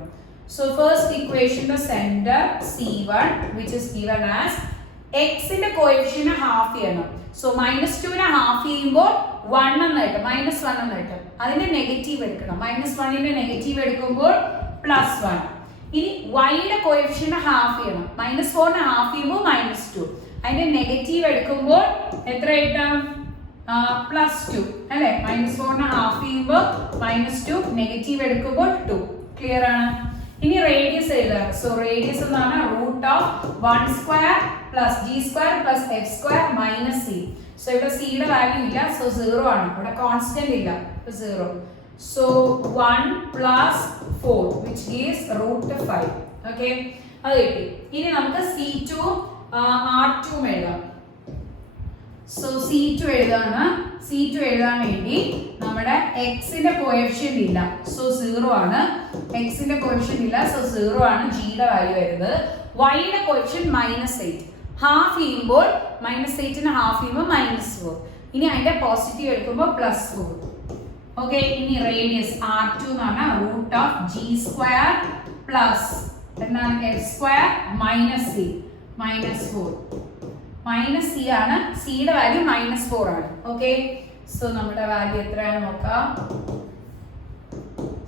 സോ ഫസ്റ്റ് ഇക്വേഷന്റെ centre C1 which is given as x ന്റെ കോഎഫിഷ്യന്റ് ഹാഫ് ചെയ്യണം. സോ -2 നെ ഹാഫ് ചെയ്യുമ്പോൾ 1 എന്ന് കിട്ടും, -1 എന്ന് കിട്ടും. അതിന്റെ നെഗറ്റീവ് എടുക്കണം. -1 ന്റെ നെഗറ്റീവ് എടുക്കുമ്പോൾ +1. ഇനി y യുടെ കോഎഫിഷ്യന്റ് ഹാഫ് ചെയ്യണം. -4 നെ ഹാഫ് ചെയ്യുമ്പോൾ -2. അതിന്റെ നെഗറ്റീവ് എടുക്കുമ്പോൾ എത്ര കിട്ടും? +2 അല്ലേ? -4 നെ ഹാഫ് ചെയ്യുമ്പോൾ -2, നെഗറ്റീവ് എടുക്കുമ്പോൾ 2. ക്ലിയർ ആണ്? ഇനി റേഡിയസ് എഴുതാം. സോ റേഡിയസ് എന്നാണ് √1² + g² + f² - c. സോ ഇവിടെ c യുടെ വാല്യൂ ഇല്ല, സോ 0 ആണ്. ഇവിടെ കോൺസ്റ്റന്റ് ഇല്ല, 0. So 1 + 4 which gives √5. ഓക്കെ, അത് കിട്ടി. ഇനി നമുക്ക് C2 R2 എഴുതാം. So C2 എഴുതാണ്. C2 എഴുതാൻ വേണ്ടി നമ്മുടെ x ന്റെ കോഎഫിഷ്യന്റ് ഇല്ല, സോ 0 ആണ്. x ന്റെ കോഎഫിഷ്യന്റ് ഇല്ല, സോ 0 ആണ് g യുടെ വാല്യൂ വരുന്നത്. y യുടെ കോഎഫിഷ്യന്റ് -8, ഹാഫ് ചെയ്യുമ്പോൾ -8 നെ ഹാഫ് ചെയ്യുമ്പോൾ -4. ഇനി അതിന്റെ പോസിറ്റീവ് എടുക്കുമ്പോൾ +4. ഓക്കെ, ഇനി റേഡിയസ് R2 എന്ന് പറഞ്ഞാൽ √g² പ്ലസ് എന്താണ് F square minus C -4 minus C ആണ്, സിയുടെ വാല്യൂ -4 ആണ്. ഓക്കെ, സോ നമ്മുടെ വാല്യൂ എത്രയാണ് നോക്കാം.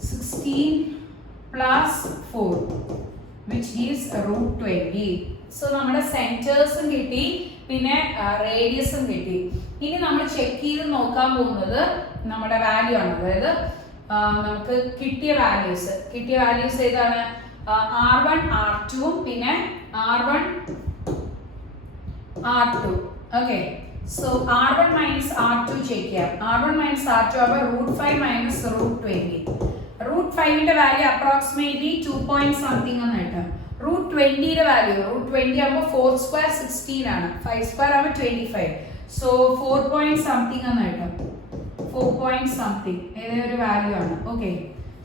16 plus 4 which gives √20. സോ നമ്മുടെ സെന്റേഴ്സും കിട്ടി, പിന്നെ റേഡിയസും കിട്ടി. ഇനി നമ്മൾ ചെക്ക് ചെയ്ത് നോക്കാൻ പോകുന്നത് നമ്മുടെ വാല്യൂ ആണ്. അതായത് നമുക്ക് കിട്ടിയ വാല്യൂസ് ഏതാണ്? R1 R2 പിന്നെ R1 R2. Okay, so R1 minus R2 check ചെയ്യാം. R1 മൈനസ് R2 ആവുമ്പോൾ √5 മൈനസ് √20. √5ന്റെ വാല്യൂ അപ്രോക്സിമേറ്റ്ലി 2 പോയിന്റ് സംതിങ് എന്ന് കിട്ടും. √20യുടെ വാല്യൂ ആവുമ്പോൾ 4 സ്ക്വയർ 16 ആണ്, 5 സ്ക്വയർ ആവുമ്പോൾ 25. സോ 4 പോയിന്റ് സംതിങ് എന്ന് കിട്ടും. 4 പോയിന്റ് സംതിങ് ഏതൊരു വാല്യൂ ആണ്. ഓക്കെ,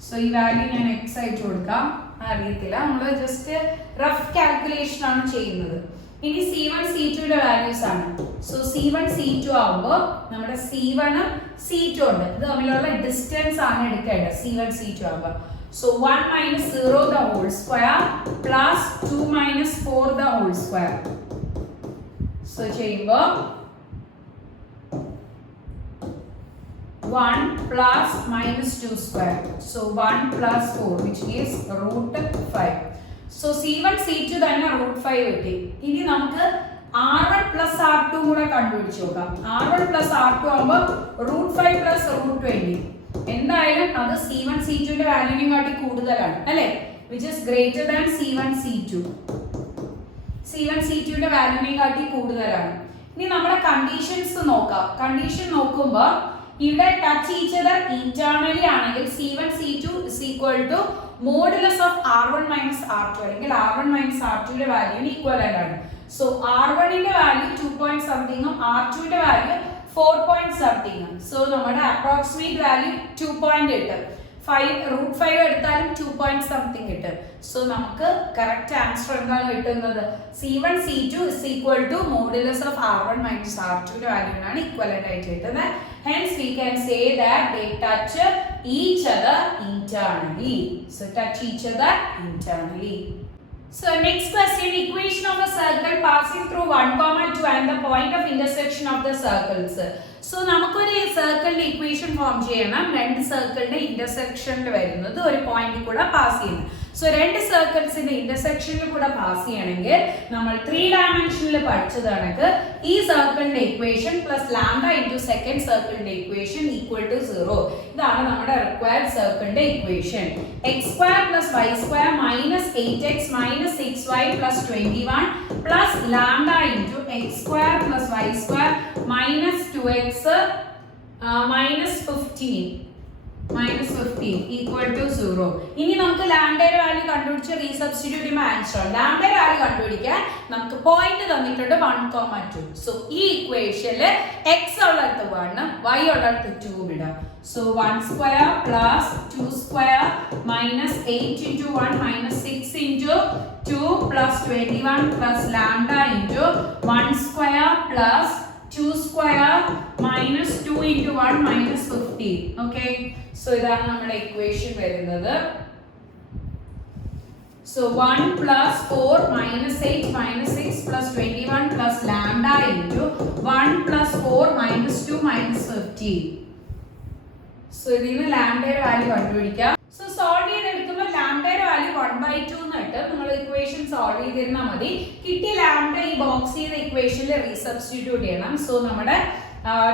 സോ ഈ വാല്യൂ ഞാൻ എക്സ് അയച്ചു കൊടുക്കാം. അറിയത്തില്ല, നമ്മൾ ജസ്റ്റ് റഫ് കാൽക്കുലേഷൻ ആണ് ചെയ്യുന്നത്. ഇനി C1 C2യുടെ വാല്യൂസ് ആണ്. സോ C1 C2 ആവുമ്പോൾ നമ്മുടെ C1 C2 ഉണ്ട്, ഇത് തമ്മിലുള്ള ഡിസ്റ്റൻസ് ആണ് എടുക്കേണ്ടത്. C1 C2 ആവുമ്പോൾ so 1 minus 0 the whole square plus 2 minus 4 the whole square. So ചെയ്യുമ്പോൾ 1 plus minus 2 square. So 1 plus 4 which is √5. So C1 C2 തന്നെ √5 കിട്ടി. ഇനി നമുക്ക് R1 plus R2 കൂടെ കണ്ടുപിടിച്ച് നോക്കാം. R1 plus R2 ആവുമ്പോൾ √5 plus √20. എന്തായാലും അത് C1 C2ന്റെ വാല്യൂവിനെ കാട്ടി കൂടുതലാണ് അല്ലേ, which is greater than C1 C2. C1 C2ന്റെ വാല്യൂവിനെ കാട്ടി കൂടുതലാണ്. ഇനി നമ്മുടെ കണ്ടീഷൻസ് നോക്കാം. കണ്ടീഷൻ നോക്കുമ്പോൾ ഇവിടെ ടച്ച് ഈച്ച് അതർ ഇന്റേണലി ആണെങ്കിൽ C1 C2 is equal to modulus of R1 minus R2 അല്ലെങ്കിൽ R1 minus R2യുടെ വാല്യൂവിന് ഈക്വലന്റ് ആണ്. സോ R1ന്റെ വാല്യൂ 2 പോയിന്റ് സംതിങ്ങും R2ന്റെ വാല്യൂ 4 പോയിന്റ് സംതിങ്ങും. സോ നമ്മുടെ അപ്രോക്സിമേറ്റ് വാല്യൂ 2 പോയിന്റ് കിട്ടും. √5 എടുത്താലും 2 പോയിന്റ് സംതിങ് കിട്ടും. സോ നമുക്ക് കറക്റ്റ് ആൻസർ എന്താണ് കിട്ടുന്നത്? C1 C2 is equal to modulus of R1 minus R2യുടെ വാല്യൂവിനാണ് ഈക്വലന്റ് ആയിട്ട് കിട്ടുന്നത്. Hence we can say that they touch each other internally. So touch each other internally. So next question, equation of a circle passing through 1, 2 and the point of intersection of the circles. So നമുക്കൊരു സർക്കിളിന്റെ equation form ചെയ്യണം. രണ്ട് സർക്കിളിന്റെ ഇന്റർസെക്ഷനിൽ വരുന്നത് ഒരു പോയിന്റിൽ കൂടെ pass ചെയ്യുന്നു. സോ രണ്ട് സർക്കിൾസിന്റെ ഇന്റർസെക്ഷനിൽ കൂടെ പാസ് ചെയ്യണമെങ്കിൽ നമ്മൾ 3 ഡയമെൻഷനിൽ പഠിച്ചത് കണക്ക് ഈ സർക്കിളിന്റെ equation plus lambda into second സർക്കിളിന്റെ ഇക്വേഷൻ ഈക്വൽ ടു 0. ഇതാണ് നമ്മുടെ റിക്വയർഡ് സർക്കിളിന്റെ equation. x² + y² minus 8x minus 6y plus 21 plus lambda into x² + y² minus 2x minus 15 equal to 0. ഇനി നമുക്ക് ലാംഡയുടെ വാല്യൂ കണ്ടുപിടിച്ച് റീസബ്സ്റ്റിറ്റ്യൂട്ട് ചെയ്യുമ്പോൾ ആൻസർ ആണ്. ലാംഡയുടെ വാല്യൂ കണ്ടുപിടിക്കാൻ നമുക്ക് പോയിന്റ് തന്നിട്ടുണ്ട് 1, 2. സോ ഈ ഇക്വേഷനിൽ x ഉള്ളിടത്ത് 1 y ഉള്ളിടത്ത് 2 ഇടാം. So 1² plus 2² minus 8 into 1 minus 6 into 2 plus 21 plus lambda into 1² plus 2² minus 2 into 1 minus 15. Okay, so ഇതാണ് നമ്മുടെ ഇക്വേഷൻ വരുന്നത്. So 1 plus 4 minus 8 minus 6 plus 21 plus lambda into 1 plus 4 minus 2 minus 15. So ഇതിന് ലാംഡയുടെ value കണ്ടുപിടിക്കാം. So solve ചെയ്തെടുക്കുമ്പോൾ ലാംഡയുടെ value 1/2 എന്ന് കിട്ടും. നിങ്ങൾ ഇക്വേഷൻ സോൾവ് ചെയ്തിരുന്നാൽ മതി. കിട്ടിയ ലാംഡ ഈ ബോക്സ് ചെയ്ത ഇക്വേഷനിൽ റീസബ്സ്റ്റിറ്റ്യൂട്ട് ചെയ്യണം. സോ നമ്മുടെ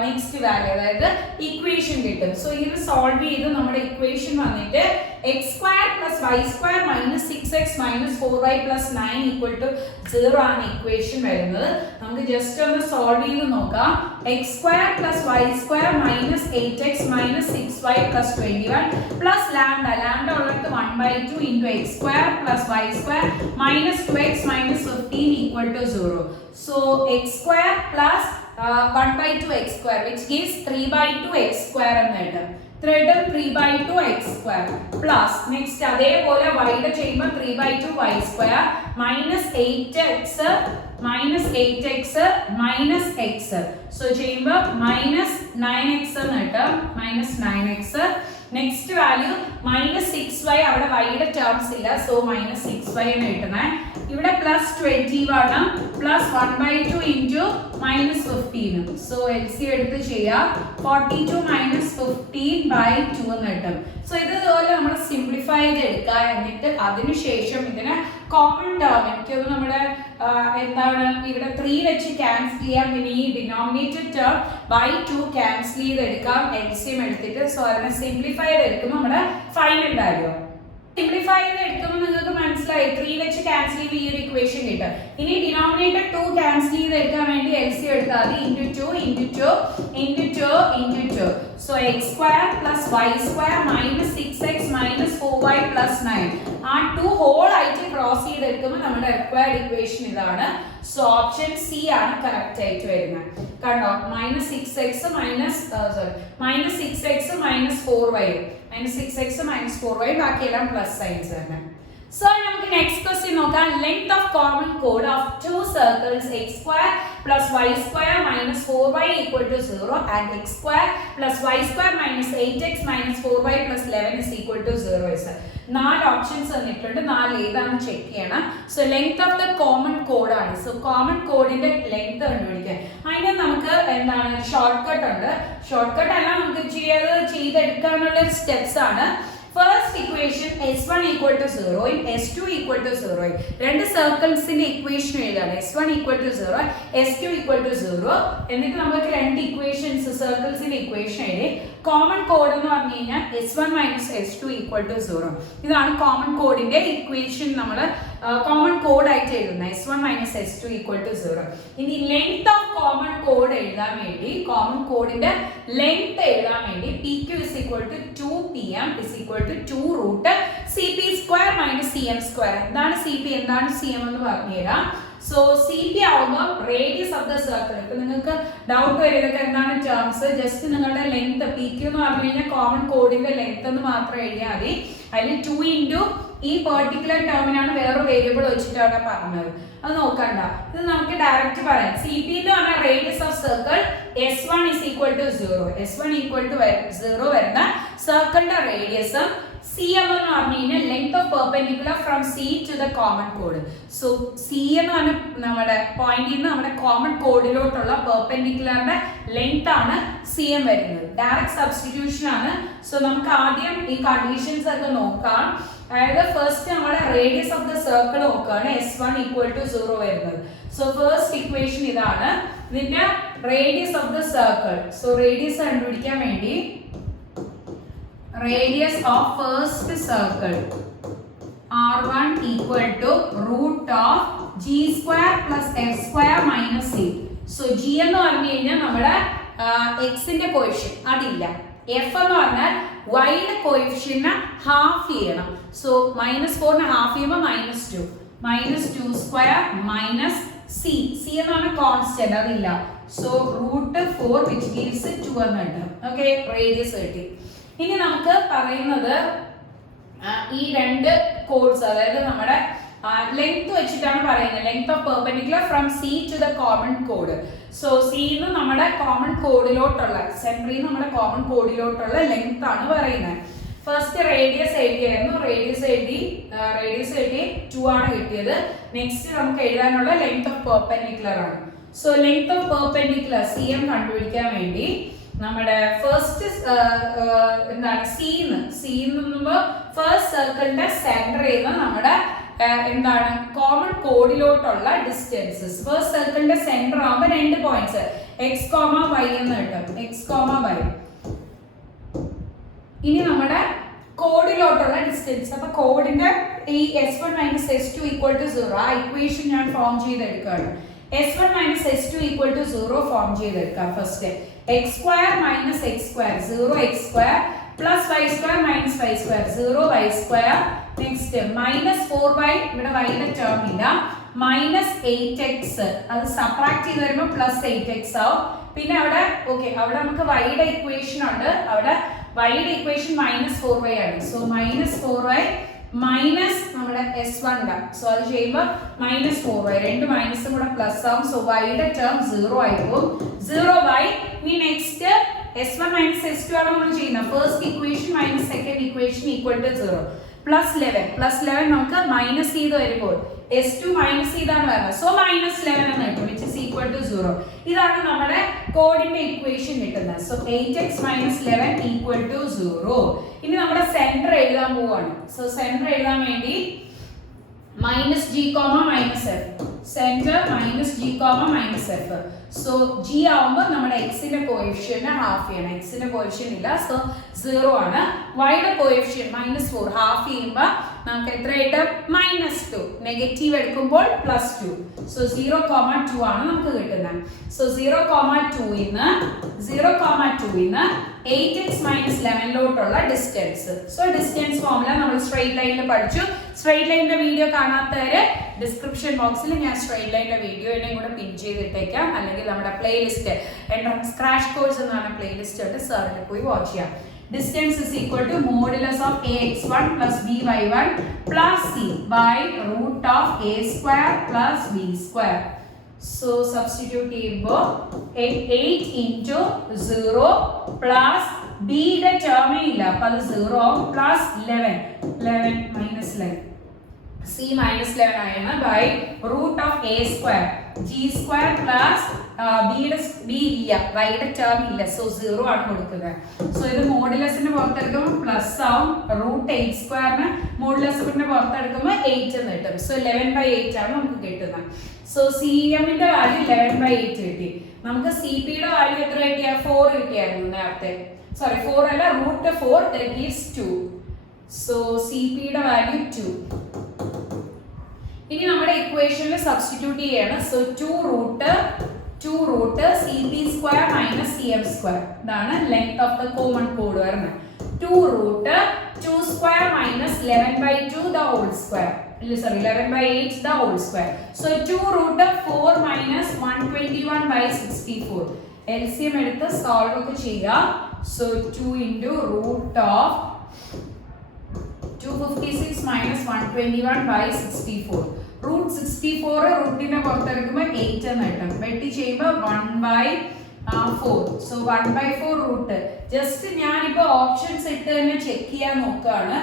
നെക്സ്റ്റ് വാല്യൂ അതായത് ഇക്വേഷൻ കിട്ടും. സോ ഇത് സോൾവ് ചെയ്ത് നമ്മുടെ ഇക്വേഷൻ വന്നിട്ട് x² + y² minus 6x minus 4y plus 9 equal to 0 ആണ് ഇക്വേഷൻ വരുന്നത്. നമുക്ക് ജസ്റ്റ് ഒന്ന് സോൾവ് ചെയ്ത് നോക്കാം. x² + y² minus 8x minus 6y plus 21 plus lambda ഉള്ളിടത്ത് 1/2 into x² + y² minus 2x minus 15 equal to 0. So x² plus 1/2 x² which gives 3/2 x² എന്ന് കിട്ടും. 3/2 x² plus next അതേപോലെ y ചെയ്യുമ്പോൾ 3/2 y² minus 8x minus x. So ചെയ്യുമ്പോൾ minus 9x എന്ന് കിട്ടും. Minus 9x next value -6y, അവിടെ y-യുടെ terms ഇല്ല, so -6y എന്ന് കിട്ടുന്നത്. ഇവിടെ +21 +1/2 ഇൻറ്റു -15, സോ LCM എടുത്ത് ചെയ്യാം. 42 -15/2 എന്ന് കിട്ടും. സോ ഇതുപോലെ നമ്മൾ സിംപ്ലിഫൈ ചെയ്തെടുക്കുക. എന്നിട്ട് അതിനുശേഷം ഇതിന് കോമൺ ടേം, എനിക്കത് നമ്മുടെ എന്താണ് ഇവിടെ 3 വെച്ച് ക്യാൻസൽ ചെയ്യാം. പിന്നെ ഈ ഡിനോമിനേറ്റഡ് ടേം ബൈ 2 ക്യാൻസൽ ചെയ്തെടുക്കാം LCM എടുത്തിട്ട്. സോ അതിനെ സിംപ്ലിഫൈ ചെയ്തെടുക്കുമ്പോൾ നമ്മുടെ ഫൈനൽ വാല്യൂ സിംപ്ലിഫൈ ചെയ്തെടുക്കുമ്പോൾ നിങ്ങൾക്ക് മനസ്സിലായി 3 വെച്ച് ക്യാൻസൽ ചെയ്യുമ്പോൾ ഈ ഒരു ഇക്വേഷൻ കിട്ടും. ഇനി ഡിനോമിനേറ്റർ 2 ക്യാൻസൽ ചെയ്തെടുക്കാൻ വേണ്ടി LCM എടുത്താൽ മതി. Into 2 so x² + y² -6x - 4y + 9. ആ 2 ഹോൾ ആയിട്ട് ക്രോസ് ചെയ്തെടുക്കുമ്പോൾ നമ്മുടെ റിക്വയർഡ് ഇക്വേഷൻ ഇതാണ്. സോ ഓപ്ഷൻ സി ആണ് കറക്റ്റ് ആയിട്ട് വരുന്നത്. കണ്ടോ, -6x -4y ബാക്കിയെല്ലാം പ്ലസ് സൈൻസ് തന്നെ. സോ നമുക്ക് നെക്സ്റ്റ് ക്വസ്റ്റ്യൻ നോക്കാം. Length of common code of 2 circles x² + y² - 4y = 0 and x² + y² - 8x - 4y + 11 = 0. 4 options തന്നിട്ടുണ്ട്. 4 ഏതാണെന്ന് ചെക്ക് ചെയ്യണം. So length of the common code ആണ്. സോ കോമൺ കോഡിന്റെ length കണ്ടുപിടിക്കാൻ അതിന് നമുക്ക് എന്താണ് ഷോർട്ട് കട്ട് ഉണ്ട്. ഷോർട്ട് കട്ട് അല്ല, നമുക്ക് ചെയ്തെടുക്കാനുള്ള സ്റ്റെപ്സ് ആണ്. First equation s1 = 0 s2 = 0. രണ്ട് സർക്കിൾസിന്റെ ഇക്വേഷൻ എഴുതാണ്. s1 = 0 s2 = 0. എന്നിട്ട് നമുക്ക് രണ്ട് ഇക്വേഷൻസ് സർക്കിൾസിന്റെ ഇക്വേഷൻ എഴുതി. കോമൺ കോഡ് എന്ന് പറഞ്ഞു കഴിഞ്ഞാൽ s1 - s2 = 0. ഇതാണ് കോമൺ കോഡിന്റെ ഇക്വേഷൻ. നമ്മൾ കോമൺ കോഡ് ആയിട്ട് എഴുതുന്നത് s1 - s2 = 0. ഇനി ലെങ്ത് ഓഫ് കോമൺ കോഡ് എഴുതാൻ വേണ്ടി, കോമൺ കോഡിന്റെ ലെങ്ത് എഴുതാൻ വേണ്ടി pq = 2pm = 2√cp² - cm². എന്താണ് cp എന്താണ് cm എന്ന് പറഞ്ഞുതരാം. സോ cp ആവുമ്പോൾ റേഡിയസ് ഓഫ് ദ സർക്കിൾ. ഇപ്പൊ നിങ്ങൾക്ക് ഡൗട്ട് വരും ഇതൊക്കെ എന്താണ് ടേംസ്. ജസ്റ്റ് നിങ്ങളുടെ ലെങ്ത് pq എന്ന് പറഞ്ഞു കഴിഞ്ഞാൽ കോമൺ കോഡിന്റെ ലെങ്ത് എന്ന് മാത്രം എഴുതിയാൽ മതി. അതിൽ 2 ഇൻറ്റു ഈ പെർട്ടിക്കുലർ ടേമിനാണ് വേറെ വേരിയബിൾ വെച്ചിട്ടാണ് പറഞ്ഞത്. അത് നോക്കണ്ട, ഇത് നമുക്ക് ഡയറക്റ്റ് പറയാം. cp എന്ന് പറഞ്ഞാൽ radius of circle s1 = 0. s1 = 0 വരുന്ന സർക്കിളിന്റെ റേഡിയസ്. cm എന്ന് പറഞ്ഞു കഴിഞ്ഞാൽ length of perpendicular from c to the common കോഡ്. സോ cm എന്ന് പറഞ്ഞ നമ്മുടെ പോയിന്റിൽ നിന്ന് നമ്മുടെ കോമൺ കോഡിലോട്ടുള്ള പെർപെൻഡിക്കുലറിന്റെ ലെങ്ത് ആണ് cm വരുന്നത്. ഡയറക്റ്റ് സബ്സ്റ്റിറ്റ്യൂഷൻ ആണ്. സോ നമുക്ക് ആദ്യം ഈ കണ്ടീഷൻസ് ഒക്കെ നോക്കാം. അതായത് ഫസ്റ്റ് നമ്മുടെ റേഡിയസ് ഓഫ് ദ സർക്കിൾ നോക്കുകയാണ്. s1 = 0 വരുന്നത്. സോ ഫസ്റ്റ് ഇക്വേഷൻ ഇതാണ്. ഇതിന്റെ radius of the circle. So radius കണ്ടുപിടിക്കാൻ വേണ്ടി radius of first circle r1 = √g² + f² - c. So g എന്ന് പറഞ്ഞു കഴിഞ്ഞാൽ നമ്മുടെ x ന്റെ കോഎഫിഷ്യന്റ് അതില്ല. f എന്ന് പറഞ്ഞാൽ y യുടെ കോഎഫിഷ്യന്റ് ഹാഫ് ചെയ്യണം. സോ -4 നെ ഹാഫ് ചെയ്യുമ്പോൾ -2 -2² - c. c എന്ന് പറഞ്ഞാൽ കോൺസ്റ്റന്റ് അതില്ല. സോ √4 which gives 2 എന്ന് കിട്ടും. ഓക്കെ, റേഡിയസ് കിട്ടി. ഇനി നമുക്ക് പറയുന്നത് ഈ രണ്ട് കോഡ്സ്, അതായത് നമ്മുടെ ലെങ്ത് വെച്ചിട്ടാണ് പറയുന്നത്. Length of perpendicular from c to the common കോഡ്. സോ c ന്ന് നമ്മുടെ കോമൺ കോഡിലോട്ടുള്ള, സെൻട്രിൽ നിന്ന് നമ്മുടെ കോമൺ കോഡിലോട്ടുള്ള ലെങ്ത് ആണ് പറയുന്നത്. First radius എഴുതിയായിരുന്നു. റേഡിയസ് എഴുതി 2 ആണ് കിട്ടിയത്. നെക്സ്റ്റ് നമുക്ക് എഴുതാനുള്ള ലെങ്ത് ഓഫ് പെർപെൻഡിക്കുലർ ആണ്. So length of perpendicular cm കണ്ടുപിടിക്കാൻ വേണ്ടി നമ്മുടെ ഫസ്റ്റ് എന്താണ് c നിന്ന് ഫസ്റ്റ് സർക്കിളിന്റെ സെന്ററിൽ നിന്ന് നമ്മുടെ എന്താണ് കോമൺ കോഡിലോട്ടുള്ള ഡിസ്റ്റൻസസ്. ഫസ്റ്റ് സർക്കിളിന്റെ സെന്റർ ആകുമ്പോൾ 2 പോയിന്റ്സ് x, y എന്ന് കിട്ടും. x, y. ഇനി നമ്മുടെ കോഡിലോട്ടുള്ള ഡിസ്റ്റൻസ്. അപ്പൊ കോഡിന്റെ ഈ s1 - s2 = 0 ആ ഇക്വേഷൻ ഞാൻ ഫോം ചെയ്തെടുക്കുകയാണ്. s1 - s2 = 0 ഫോം ചെയ്തെടുക്കാം. First x² - x², 0x² + y² - y², 0y². Next -4y, ഇവിടെ y യുടെ ടേം ഇല്ല. -8x, അത് സബ്ട്രാക്ട് ചെയ്ത് വരുമ്പോൾ +8x ആവും. പിന്നെ അവിടെ അവിടെ നമുക്ക് y യുടെ ഇക്വേഷൻ ഉണ്ട്. അവിടെ y യുടെ ഇക്വേഷൻ -4y ആണ്. സോ -4y മൈനസ് നമ്മുടെ s1. സോ അത് ചെയ്യുമ്പോൾ -4y, രണ്ട് മൈനസും കൂടെ പ്ലസ് ആവും. സോ y യുടെ ടേം 0 ആയി പോകും. 0y. ഇനി നെക്സ്റ്റ് S1 minus S2 ആണ് നമ്മൾ ചെയ്യുന്നത്. First equation minus second equation equal to 0. Plus 11 നമുക്ക് മൈനസ് ചെയ്ത് വരുമ്പോൾ S2 മൈനസ് ചെയ്താണ് വരുന്നത്. സോ മൈനസ് 11 എന്ന് കിട്ടും, വിച്ച് ഇസ് ഈക്വൽ ടു 0. ഇതാണ് നമ്മുടെ കോഡിന്റെ ഇക്വേഷൻ കിട്ടുന്നത്. So 8x minus 11 equal to 0. ഇനി നമ്മുടെ സെന്റർ എഴുതാൻ പോവാണ്. സോ സെന്റർ എഴുതാൻ വേണ്ടി minus g comma minus f. Center minus g comma minus f. So g ആവുമ്പോൾ നമ്മുടെ x ന്റെ കോഎഫിഷ്യന്റ് ഹാഫ് ചെയ്യണം. x ന്റെ കോഎഫിഷ്യന്റ് ഇല്ല, സോ 0 ആണ്. y യുടെ കോഎഫിഷ്യന്റ് -4 ഹാഫ് ചെയ്യുമ്പോൾ നമുക്ക് എത്ര കിട്ടും? -2. നെഗറ്റീവ് എടുക്കുമ്പോൾ +2. സോ 0,2 ആണ് നമുക്ക് കിട്ടുന്നത്. സോ 0,2 ഇന്ന് 8x minus 11 ലോട്ടുള്ള ഡിസ്റ്റൻസ്. സോ ഡിസ്റ്റൻസ് ഫോർമുല നമ്മൾ സ്ട്രെയിറ്റ് ലൈനിൽ പഠിച്ചു. സ്ട്രെയിറ്റ് ലൈനിന്റെ വീഡിയോ കാണാത്തവര് ഡിസ്ക്രിപ്ഷൻ ബോക്സിൽ ഞാൻ സ്ട്രെയിറ്റ് ലൈനിന്റെ വീഡിയോയും കൂടെ പിൻ ചെയ്തിട്ടേക്കാം. അല്ലെങ്കിൽ നമ്മുടെ പ്ലേലിസ്റ്റ് എൻട്രൻസ് ക്രാഷ് കോഴ്സ് എന്ന് പറഞ്ഞ പ്ലേലിസ്റ്റ് ഉണ്ട്, സാറിൽ പോയി വാച്ച് ചെയ്യാം. Distance is equal to modulus of ax1 plus by1 plus c by root of a square plus b square. So substitute here 8 into 0 plus b the term illa appo 0 plus 11 minus 11 c minus 11 ayana by root of a square g square plus b ഇല്ല, y യുടെ term ഇല്ല, so 0 ആണ് കൊടുക്കുന്നത്. So ഇത് മോഡുലസിന് പുറത്തെടുക്കുമ്പോൾ plus ആവും. Root 8 സ്ക്വയറിന് മോഡുലസിന്റെ പുറത്തെടുക്കുമ്പോൾ 8 എന്ന് കിട്ടും. സോ 11/8 ആണ് നമുക്ക് കിട്ടുന്നത്. സോ സി എമ്മിന്റെ വാല്യൂ 11/8 കിട്ടി. നമുക്ക് സി പിയുടെ വാല്യൂ എത്ര കിട്ടിയ? 4 കിട്ടിയായിരുന്നു നേരത്തെ. സോറി 4 അല്ല, root 4 that is 2. So C പിയുടെ വാല്യൂ 2. ഇനി നമ്മുടെ ഇക്വേഷനിൽ സബ്സ്റ്റിറ്റ്യൂട്ട് ചെയ്യാണ്. So 2 root cp square minus cm square, ഇതാണ് ലെങ്ത് ഓഫ് ദ കോമൺ കോഡ് വരുന്നത്. 2 root 2 square minus 11/2 the whole square, ഇല്ല sorry 11/8 the whole square. So 2 root 4 minus 121/64. LCM എടുത്ത് സോൾവ് ഒക്കെ ചെയ്യാം. So 2 into root of 256 minus 121/64. Root 64 റൂട്ടിനെ പുറത്തെടുക്കുമ്പോൾ 8 എന്ന് കിട്ടും. വെട്ടി ചെയ്യുമ്പോൾ 1/4. So 1/4 root. ജസ്റ്റ് ഞാനിപ്പോൾ ഓപ്ഷൻസ് ഇട്ട് തന്നെ ചെക്ക് ചെയ്യാൻ നോക്കുകയാണ്.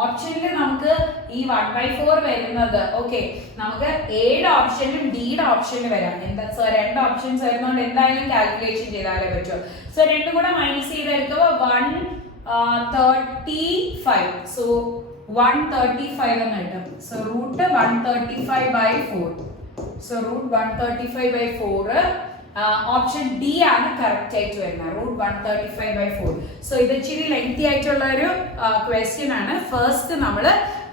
ഓപ്ഷനിൽ നമുക്ക് ഈ 1/4 വരുന്നത് ഓക്കെ, നമുക്ക് എയുടെ ഓപ്ഷനിലും ഡിയുടെ ഓപ്ഷനിലും വരാം. എന്താ സോ 2 ഓപ്ഷൻസ് വരുന്നതുകൊണ്ട് എന്തായാലും കാൽക്കുലേഷൻ ചെയ്താലേ പറ്റും. സോ രണ്ടും കൂടെ മൈനസ് ചെയ്തെടുക്കുമ്പോൾ 135. സോ 135 എന്ന് കിട്ടും. So root 135/4. So root 135/4 option D ആണ് കറക്റ്റ് ആയിട്ട് വരുന്നത്. റൂട്ട് 135/4. സോ ഇത് ഇച്ചിരി ലെങ്തി ആയിട്ടുള്ള ഒരു ക്വസ്റ്റ്യൻ ആണ്. ഫസ്റ്റ് നമ്മൾ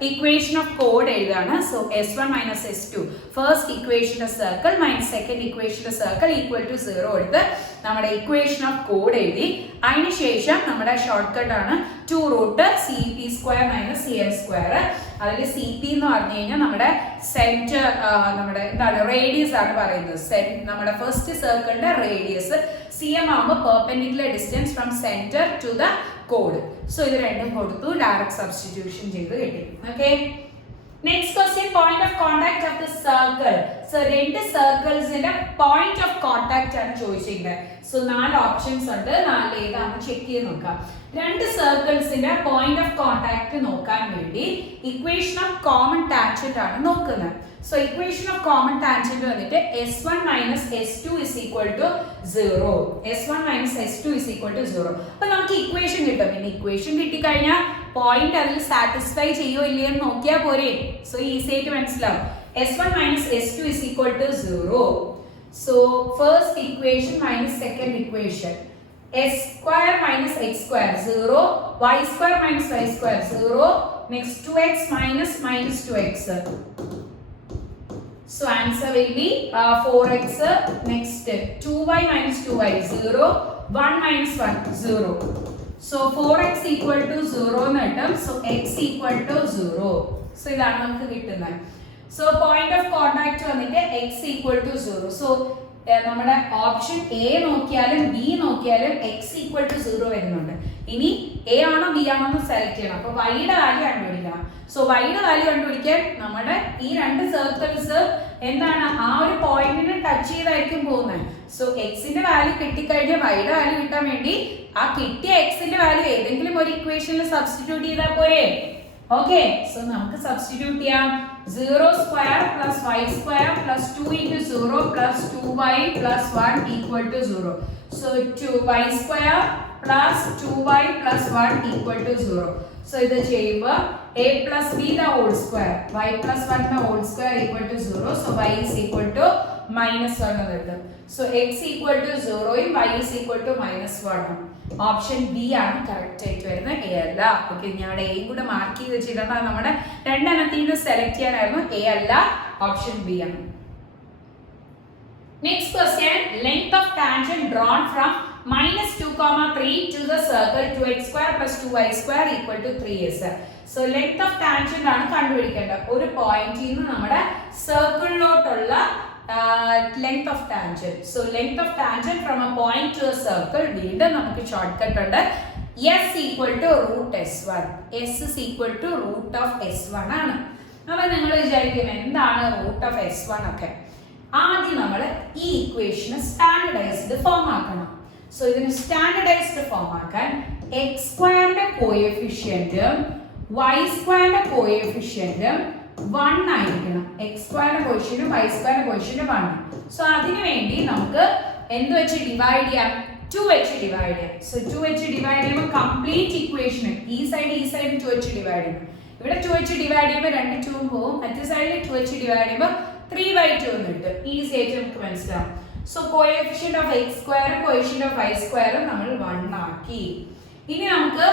ഇക്വേഷൻ ഓഫ് കോഡ് എഴുതാണ്. So S1 minus S2 first ഇക്വേഷന്റെ സർക്കിൾ മൈനസ് സെക്കൻഡ് ഇക്വേഷന്റെ സർക്കിൾ ഈക്വൽ ടു 0 എടുത്ത് നമ്മുടെ ഇക്വേഷൻ ഓഫ് കോഡ് എഴുതി. അതിനുശേഷം നമ്മുടെ ഷോർട്ട് കട്ട് ആണ് 2 root cp square minus cm square. അതിൽ cp എന്ന് പറഞ്ഞു കഴിഞ്ഞാൽ നമ്മുടെ സെന്റർ, നമ്മുടെ എന്താണ് റേഡിയസ് ആണ് പറയുന്നത്. നമ്മുടെ ഫസ്റ്റ് സർക്കിളിന്റെ റേഡിയസ്. cm ആകുമ്പോൾ perpendicular distance from centre to the കോഡ്. സോ ഇത് രണ്ടും കൊടുത്തു, ഡയറക്റ്റ് സബ്സ്റ്റിറ്റ്യൂഷൻ ചെയ്ത് കിട്ടി. Okay, next question point of contact of the circle. So രണ്ട് സർക്കിൾസിന്റെ പോയിന്റ് ഓഫ് കോൺടാക്ട് ആണ് ചോദിച്ചിരിക്കുന്നത്. സോ 4 ഓപ്ഷൻസ് ഉണ്ട്, 4 ഏതാണെന്ന് ചെക്ക് ചെയ്ത് നോക്കാം. രണ്ട് സർക്കിൾസിന്റെ പോയിന്റ് ഓഫ് കോൺടാക്ട് നോക്കാൻ വേണ്ടി ഇക്വേഷൻ ഓഫ് കോമൺ ടാൻജന്റ് ആണ് നോക്കുന്നത്. So equation of common tangent വന്നിട്ട് S1 minus S2 is equal to 0. S1 minus S2 is equal to 0. അപ്പൊ നമുക്ക് ഇക്വേഷൻ കിട്ടും. പിന്നെ ഇക്വേഷൻ കിട്ടിക്കഴിഞ്ഞാൽ പോയിന്റ് അതിൽ സാറ്റിസ്ഫൈ ചെയ്യോ ഇല്ലയെന്ന് നോക്കിയാൽ പോരെ. സോ ഈസി ആയിട്ട് മനസ്സിലാവും. S1 minus S2 is equal to 0. So first equation minus second equation. S square minus x square 0. Y square minus y square 0. Next 2x minus 2x. So answer will be 4x. Next 2y minus 2y 0. 1 minus 1 0. So 4x equal to 0 എന്ന് കിട്ടും. So x equal to 0. So ഇതാണ് നമുക്ക് കിട്ടുന്നത്. So point of contact വന്നിട്ട് x equal to 0. So നമ്മുടെ option A നോക്കിയാലും B നോക്കിയാലും x equal to 0 വരുന്നുണ്ട്. ഇനി എ ആണോ ബി ആണോ എന്ന് സെലക്ട് ചെയ്യണം. അപ്പോൾ വൈയുടെ വാല്യൂ കണ്ടുപിടിക്കണം. സോ വൈയുടെ വാല്യൂ കണ്ടുപിടിക്കാൻ നമ്മുടെ ഈ രണ്ട് സർക്കിൾസ് എന്താണ് ആ ഒരു പോയിന്റിനെ ടച്ച് ചെയ്തായിരിക്കും പോകുന്നത്. സോ എക്സിന്റെ വാല്യൂ കിട്ടിക്കഴിഞ്ഞാൽ വൈയുടെ വാല്യൂ കിട്ടാൻ വേണ്ടി ആ കിട്ടിയ എക്സിന്റെ വാല്യൂ ഏതെങ്കിലും ഒരു ഇക്വേഷനിൽ സബ്സ്റ്റിറ്റ്യൂട്ട് ചെയ്താൽ പോരെ. ഓക്കെ, സോ നമുക്ക് സബ്സ്റ്റിറ്റ്യൂട്ട് ചെയ്യാം. 0 square plus y square plus 2 into 0 plus 2y plus 1 equal to 0. So 2y square plus 2y plus 1 equal to 0. So ഇത് ചെയ്യുമ്പോൾ a plus b the whole square, y plus 1 the whole square equal to 0. So y is equal to minus 1 എന്ന് കിട്ടും. So x equal to 0 യും y is equal to minus 1 ആണ്. Option B ആണ് correct ആയിട്ട് വരുന്നത്, A അല്ല. Okay, ഞാൻ എയും കൂടെ മാർക്ക് ചെയ്ത് വെച്ചിട്ടുണ്ട്. നമ്മുടെ രണ്ടെണ്ണത്തിൽ സെലക്ട് ചെയ്യാനായിരുന്നു, എ അല്ല, ഓപ്ഷൻ ബി ആണ്. Next question, length of tangent drawn from -2,3 to the circle 2x square plus 2y square equal to 3s. So length of tangent ആണ് കണ്ടുപിടിക്കേണ്ടത്. ഒരു പോയിന്റിൽ നിന്ന് നമ്മുടെ സർക്കിളിലോട്ടുള്ള length of tangent. So length of tangent from a point to a circle, വീണ്ടും നമുക്ക് shortcut ഉണ്ട്. s equal to root s1. s is equal to root of s1 ആണ്. അപ്പോൾ നിങ്ങൾ വിചാരിക്കും എന്താണ് root of s1 ഒക്കെ. ആദ്യം നമ്മൾ ഈ ഇക്വേഷനെ സ്റ്റാൻഡർഡൈസ്ഡ് ഫോം ആക്കണം. സോ ഇതിന് സ്റ്റാൻഡർഡൈസ്ഡ് ഫോം ആക്കാൻ x സ്ക്വയറിന്റെ കോഎഫിഷ്യന്റും y സ്ക്വയറിന്റെ കോഎഫിഷ്യന്റും 1 ആയിരിക്കണം. എക്സ് സ്ക്വയറിന്റെ കോഷ്യന്റും വൈ സ്ക്വയറിന്റെ കോഷ്യന്റും 1. സോ അതിനു വേണ്ടി നമുക്ക് എന്ത് വെച്ച് ഡിവൈഡ് ചെയ്യാം? 2 വെച്ച് ഡിവൈഡ് ചെയ്യാം. സോ 2 വെച്ച് ഡിവൈഡ് ചെയ്യുമ്പോൾ കംപ്ലീറ്റ് ഇക്വേഷൻ ഈ സൈഡ് 2 വെച്ച് ഡിവൈഡ് ചെയ്യണം. ഇവിടെ 2 വെച്ച് ഡിവൈഡ് ചെയ്യുമ്പോൾ 2 2 പോകും. മറ്റേ സൈഡിൽ 2 വെച്ച് ഡിവൈഡ് ചെയ്യുമ്പോൾ 3/2 എന്ന് കിട്ടും. ഈസി ആയിട്ട് നമുക്ക് മനസ്സിലാവും. സോ കോഎഫിഷ്യന്റ് ഓഫ് എക്സ് സ്ക്വയറും കോഎഫിഷ്യന്റ് ഓഫ് വൈ സ്ക്വയറും നമ്മൾ 1 ആക്കി. ഇനി നമുക്ക്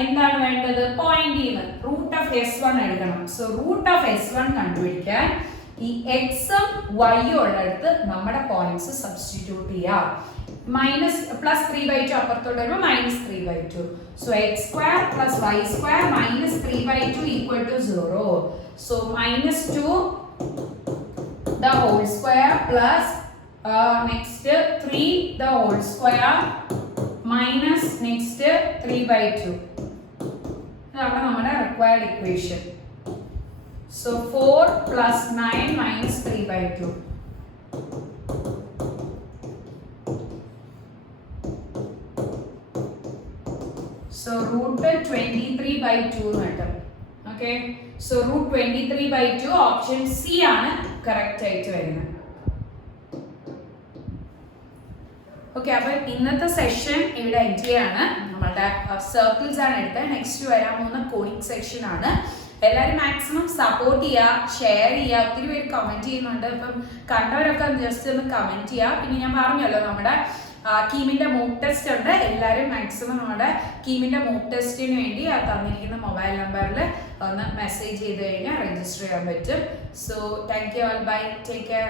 എന്താണ് വേണ്ടത്? പോയിന്റിൽ നിന്ന് റൂട്ട് ഓഫ് s1 എടുക്കണം. സോ റൂട്ട് ഓഫ് s1 കണ്ടുപിടിക്കാൻ ഈ എക്സും വൈയും ഉള്ളിടത്ത് നമ്മുടെ പോയിന്റ്സ് സബ്സ്റ്റിറ്റ്യൂട്ട് ചെയ്യാം. +3/2 അപ്പുറത്തോട്ട് വരുമ്പോൾ -3/2. So X square plus Y square -3/2 equal to 0. So -2 the whole square plus next 3 the whole square minus next 3/2. ഇതാണ് നമ്മുടെ required equation. So 4 plus 9 minus 3/2. So root 23/2 എന്ന് കിട്ടും. Okay, so root 23/2 option C ആണ് correct ആയിട്ട് വരുന്നത്. Okay, അപ്പോൾ ഇന്നത്തെ session ഇവിടെ എൻഡ് ചെയ്യാണ്. നമ്മളുടെ സർക്കിൾസ് ആണ് എടുത്തത്. നെക്സ്റ്റ് വരാൻ പോകുന്ന കോണിക് സെക്ഷൻ ആണ്. എല്ലാവരും മാക്സിമം സപ്പോർട്ട് ചെയ്യുക, ഷെയർ ചെയ്യുക. ഒത്തിരി പേര് കമൻറ്റ് ചെയ്യുന്നുണ്ട്. അപ്പം കണ്ടവരൊക്കെ ജസ്റ്റ് ഒന്ന് കമൻറ്റ് ചെയ്യുക. പിന്നെ ഞാൻ പറഞ്ഞല്ലോ നമ്മുടെ കീമിൻ്റെ മോക്ക് ടെസ്റ്റ് ഉണ്ട്. എല്ലാവരും മാക്സിമം നമ്മുടെ കീമിൻ്റെ മോക്ക് ടെസ്റ്റിന് വേണ്ടി തന്നിരിക്കുന്ന മൊബൈൽ നമ്പറിൽ ഒന്ന് മെസ്സേജ് ചെയ്ത് കഴിഞ്ഞാൽ രജിസ്റ്റർ ചെയ്യാൻ പറ്റും. So thank you all, bye, take care.